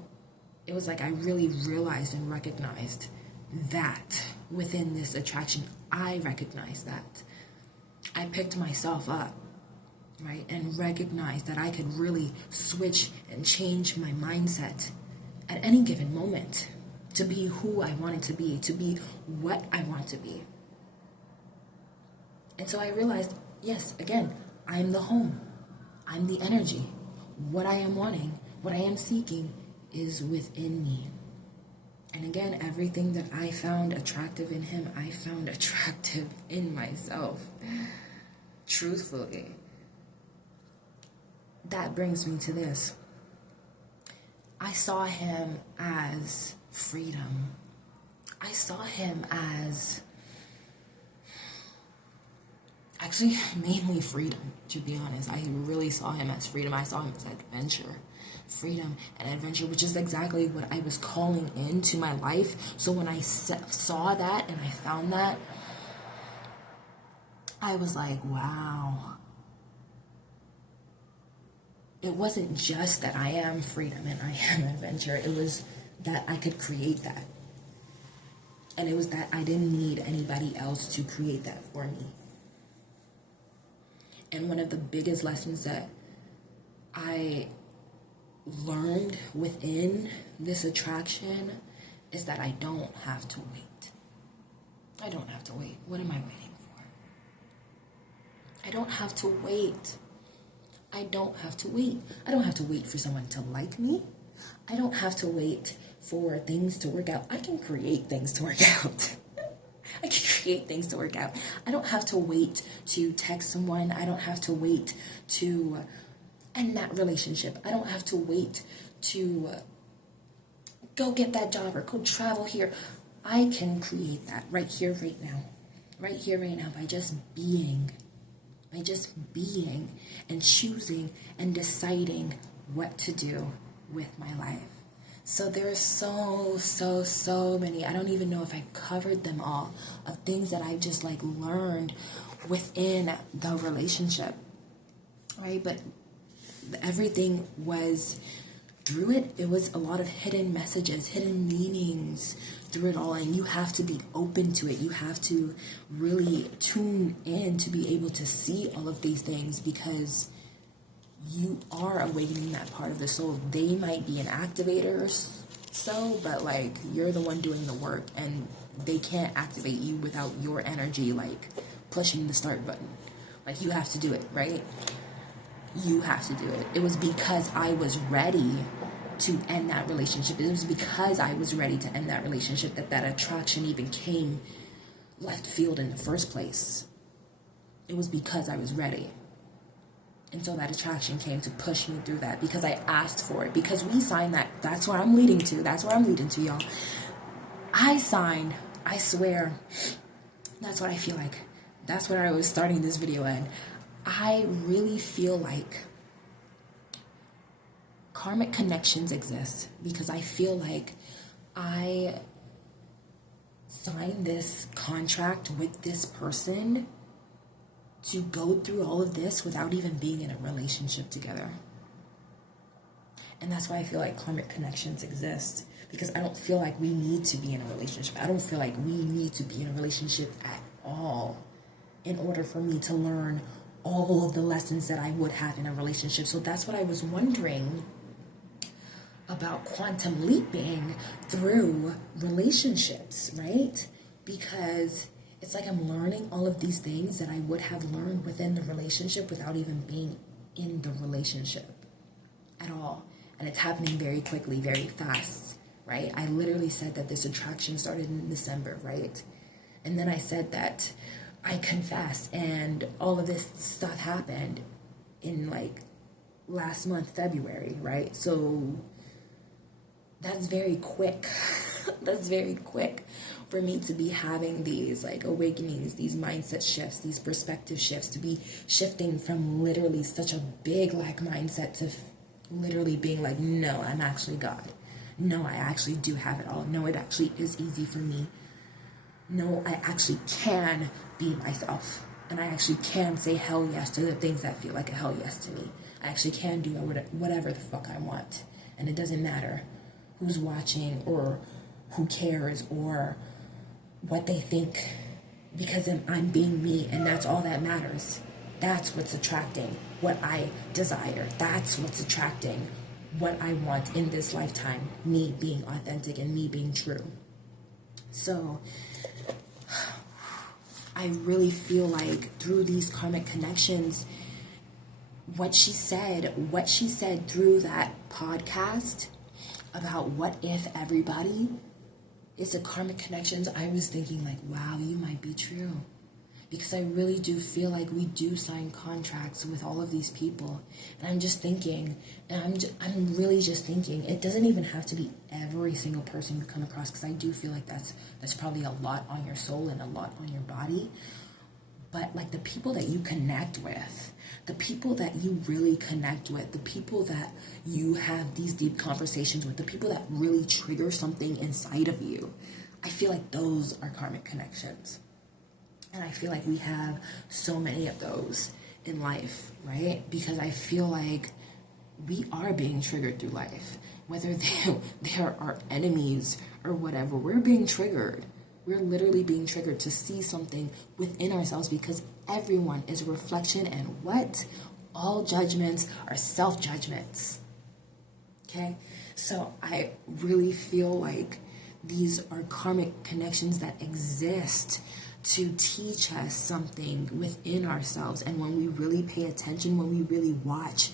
it was like I really realized and recognized that within this attraction. I recognized that. I picked myself up, right? And recognized that I could really switch and change my mindset at any given moment, to be who I wanted to be what I want to be. And so I realized, yes, again, I'm the home. I'm the energy. What I am wanting, what I am seeking is within me. And again, everything that I found attractive in him, I found attractive in myself. Truthfully. That brings me to this. I saw him as freedom. I saw him as actually mainly freedom, to be honest. I really saw him as freedom. I saw him as adventure. Freedom and adventure, which is exactly what I was calling into my life. So when I saw that and I found that, I was like, wow. It wasn't just that I am freedom and I am adventure. It was that I could create that. And it was that I didn't need anybody else to create that for me. And one of the biggest lessons that I learned within this attraction is that I don't have to wait. I don't have to wait. What am I waiting for? I don't have to wait. I don't have to wait. I don't have to wait for someone to like me. I don't have to wait for things to work out. I can create things to work out. I can create things to work out. I don't have to wait to text someone. I don't have to wait to end that relationship. I don't have to wait to go get that job or go travel here. I can create that right here, right now. Right here, right now, by just being. By just being and choosing and deciding what to do with my life. So there are so many, I don't even know if I covered them all, of things that I've just like learned within the relationship, right? But everything was, through it, it was a lot of hidden messages, hidden meanings through it all. And you have to be open to it. You have to really tune in to be able to see all of these things, because you are awakening that part of the soul. They might be an activator or so, but like you're the one doing the work, and they can't activate you without your energy like pushing the start button. Like you have to do it, right? You have to do it. It was because I was ready to end that relationship. It was because I was ready to end that relationship that attraction even came left field in the first place. It was because I was ready. And so that attraction came to push me through that, because I asked for it, because we signed that. That's where I'm leading to. That's where I'm leading to, y'all. I signed, I swear, that's what I feel like. That's where I was starting this video in. I really feel like karmic connections exist, because I feel like I signed this contract with this person to go through all of this without even being in a relationship together. And that's why I feel like karmic connections exist, because I don't feel like we need to be in a relationship. I don't feel like we need to be in a relationship at all in order for me to learn all of the lessons that I would have in a relationship. So that's what I was wondering about quantum leaping through relationships, right? Because it's like I'm learning all of these things that I would have learned within the relationship without even being in the relationship at all. And it's happening very quickly, very fast, right? I literally said that this attraction started in December, right? And then I said that I confessed, and all of this stuff happened in like last month, February, right? So that's very quick. That's very quick for me to be having these like awakenings, these mindset shifts, these perspective shifts, to be shifting from literally such a big like mindset to literally being like, no, I'm actually God. No, I actually do have it all. No, it actually is easy for me. No, I actually can be myself. And I actually can say hell yes to the things that feel like a hell yes to me. I actually can do whatever the fuck I want. And it doesn't matter who's watching or who cares or what they think, because I'm being me, and that's all that matters. That's what's attracting what I desire. That's what's attracting what I want in this lifetime, me being authentic and me being true. So I really feel like through these karmic connections, what she said through that podcast about what if everybody is a karmic connections, I was thinking like, wow, you might be true. Because I really do feel like we do sign contracts with all of these people. And I'm just thinking, I'm really just thinking, it doesn't even have to be every single person you come across, because I do feel like that's probably a lot on your soul and a lot on your body. But like the people that you connect with, the people that you really connect with, the people that you have these deep conversations with, the people that really trigger something inside of you, I feel like those are karmic connections. And I feel like we have so many of those in life, right? Because I feel like we are being triggered through life. Whether they're our enemies or whatever, we're being triggered. We're literally being triggered to see something within ourselves, because everyone is a reflection, and what? All judgments are self-judgments. Okay? So I really feel like these are karmic connections that exist to teach us something within ourselves. And when we really pay attention, when we really watch,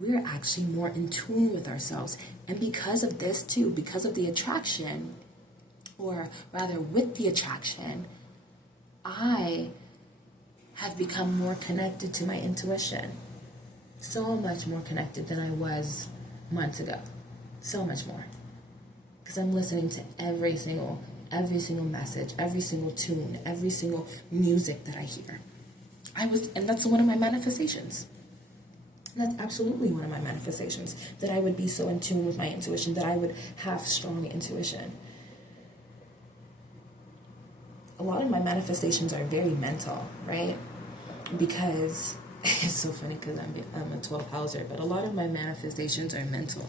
we're actually more in tune with ourselves. And because of this too, because of the attraction, or rather with the attraction, I have become more connected to my intuition. So much more connected than I was months ago. So much more. Because I'm listening to every single message, every single tune, every single music that I hear. And that's one of my manifestations. That's absolutely one of my manifestations, that I would be so in tune with my intuition, that I would have strong intuition. A lot of my manifestations are very mental, right? Because it's so funny, because I'm a 12 houser, but a lot of my manifestations are mental,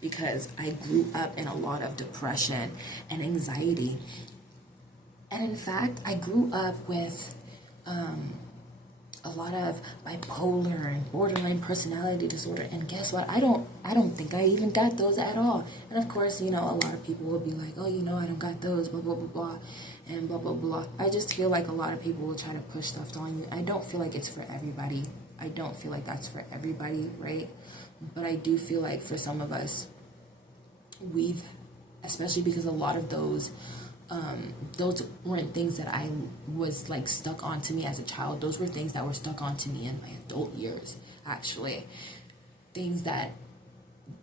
because I grew up in a lot of depression and anxiety. And in fact, I grew up with a lot of bipolar and borderline personality disorder. And guess what? I don't think I even got those at all. And of course, a lot of people will be like, oh, I don't got those, blah, blah, blah, blah, and blah, blah, blah. I just feel like a lot of people will try to push stuff on you. I don't feel like it's for everybody. I don't feel like that's for everybody, right? But I do feel like for some of us, especially because a lot of those weren't things that I was like stuck onto me as a child. Those were things that were stuck onto me in my adult years, actually. Things that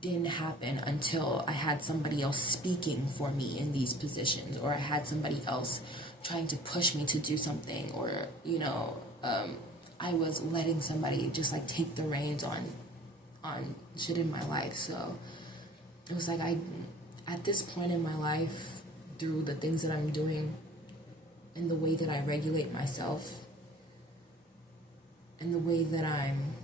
didn't happen until I had somebody else speaking for me in these positions, or I had somebody else trying to push me to do something, or, I was letting somebody just like take the reins on shit in my life. So it was like at this point in my life, through the things that I'm doing and the way that I regulate myself and the way that I'm,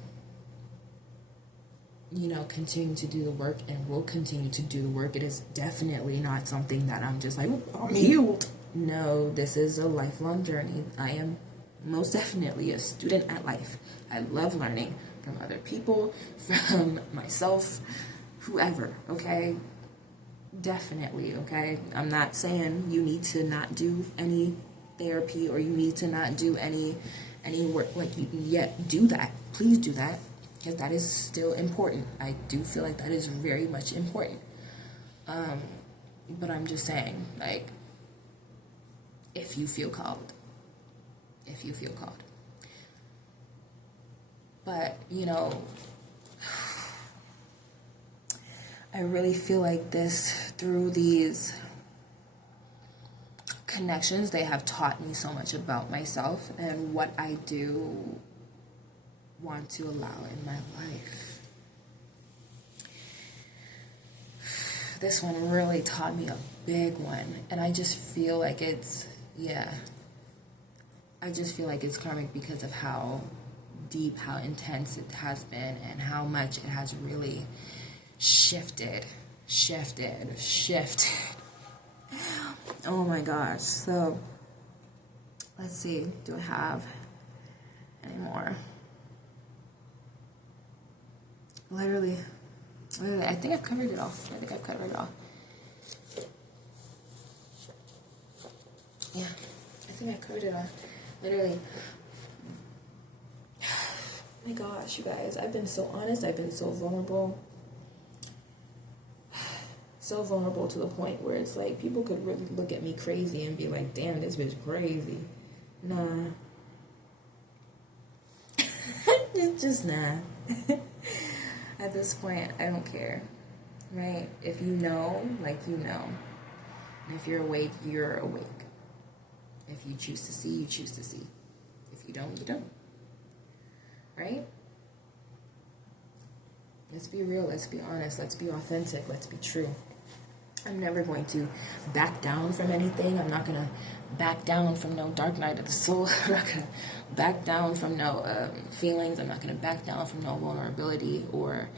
continuing to do the work and will continue to do the work, it is definitely not something that I'm just like, oh, I'm healed. No, this is a lifelong journey. I am most definitely a student at life. I love learning from other people, from myself, whoever, okay? Definitely, okay? I'm not saying you need to not do any therapy, or you need to not do any work. Like, you yet do that. Please do that, because that is still important. I do feel like that is very much important. But I'm just saying, like, if you feel called. But, I really feel like this, through these connections, they have taught me so much about myself and what I do want to allow in my life. This one really taught me a big one, and I just feel like it's karmic because of how deep, how intense it has been, and how much it has really shifted. Oh my gosh. So let's see, do I have any more? Literally, I think I've covered it all. Yeah, I think I covered it all. Literally. Oh my gosh, you guys, I've been so honest. I've been so vulnerable. So vulnerable to the point where it's like people could really look at me crazy and be like, damn, this bitch crazy. Nah. It's just nah. At this point, I don't care. Right? If you know, like you know. And if you're awake, you're awake. If you choose to see, you choose to see. If you don't, you don't. Right? Let's be real, let's be honest, let's be authentic, let's be true. I'm never going to back down from anything. I'm not going to back down from no dark night of the soul. I'm not going to back down from no feelings. I'm not going to back down from no vulnerability or,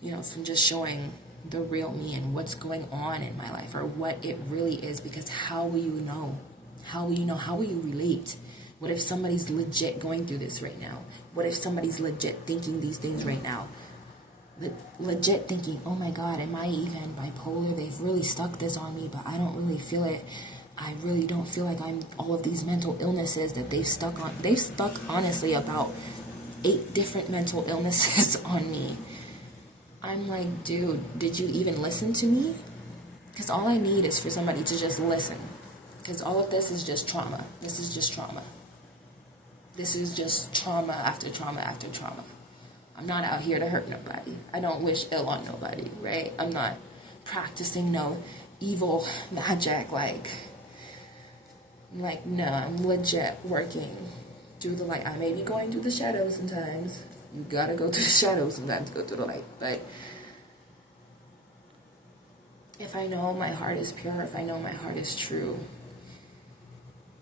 from just showing the real me and what's going on in my life or what it really is. Because how will you know? How will you know? How will you relate? What if somebody's legit going through this right now? What if somebody's legit thinking these things right now? Legit thinking, oh my God, am I even bipolar? They've really stuck this on me, but I don't really feel it. I really don't feel like I'm all of these mental illnesses that they've stuck on. They've stuck, honestly, about 8 different mental illnesses on me. I'm like, dude, did you even listen to me? Because all I need is for somebody to just listen. Because all of this is just trauma. This is just trauma. This is just trauma after trauma after trauma. I'm not out here to hurt nobody. I don't wish ill on nobody, right? I'm not practicing no evil magic, like no, I'm legit working through the light. I may be going through the shadows sometimes. You gotta go through the shadows sometimes to go through the light. But if I know my heart is pure, if I know my heart is true,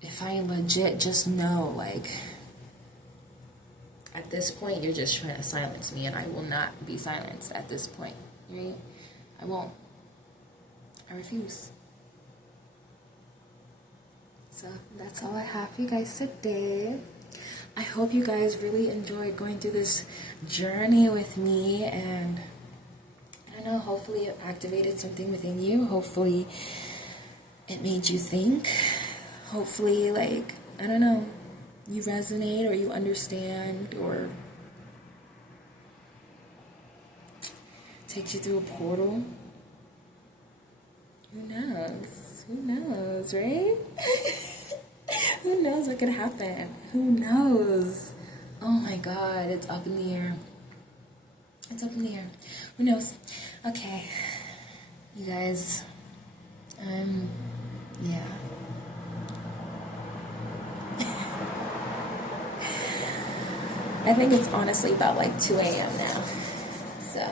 if I legit just know, like, at this point, you're just trying to silence me, and I will not be silenced at this point, right? I won't. I refuse. So that's all I have for you guys today. I hope you guys really enjoyed going through this journey with me, and I don't know, hopefully it activated something within you. Hopefully it made you think. Hopefully, like, I don't know, you resonate or you understand or takes you through a portal. Who knows? Who knows, right? Who knows what could happen? Who knows? Oh my God, it's up in the air. It's up in the air. Who knows? Okay. You guys, yeah. I think it's honestly about like 2 a.m. now. So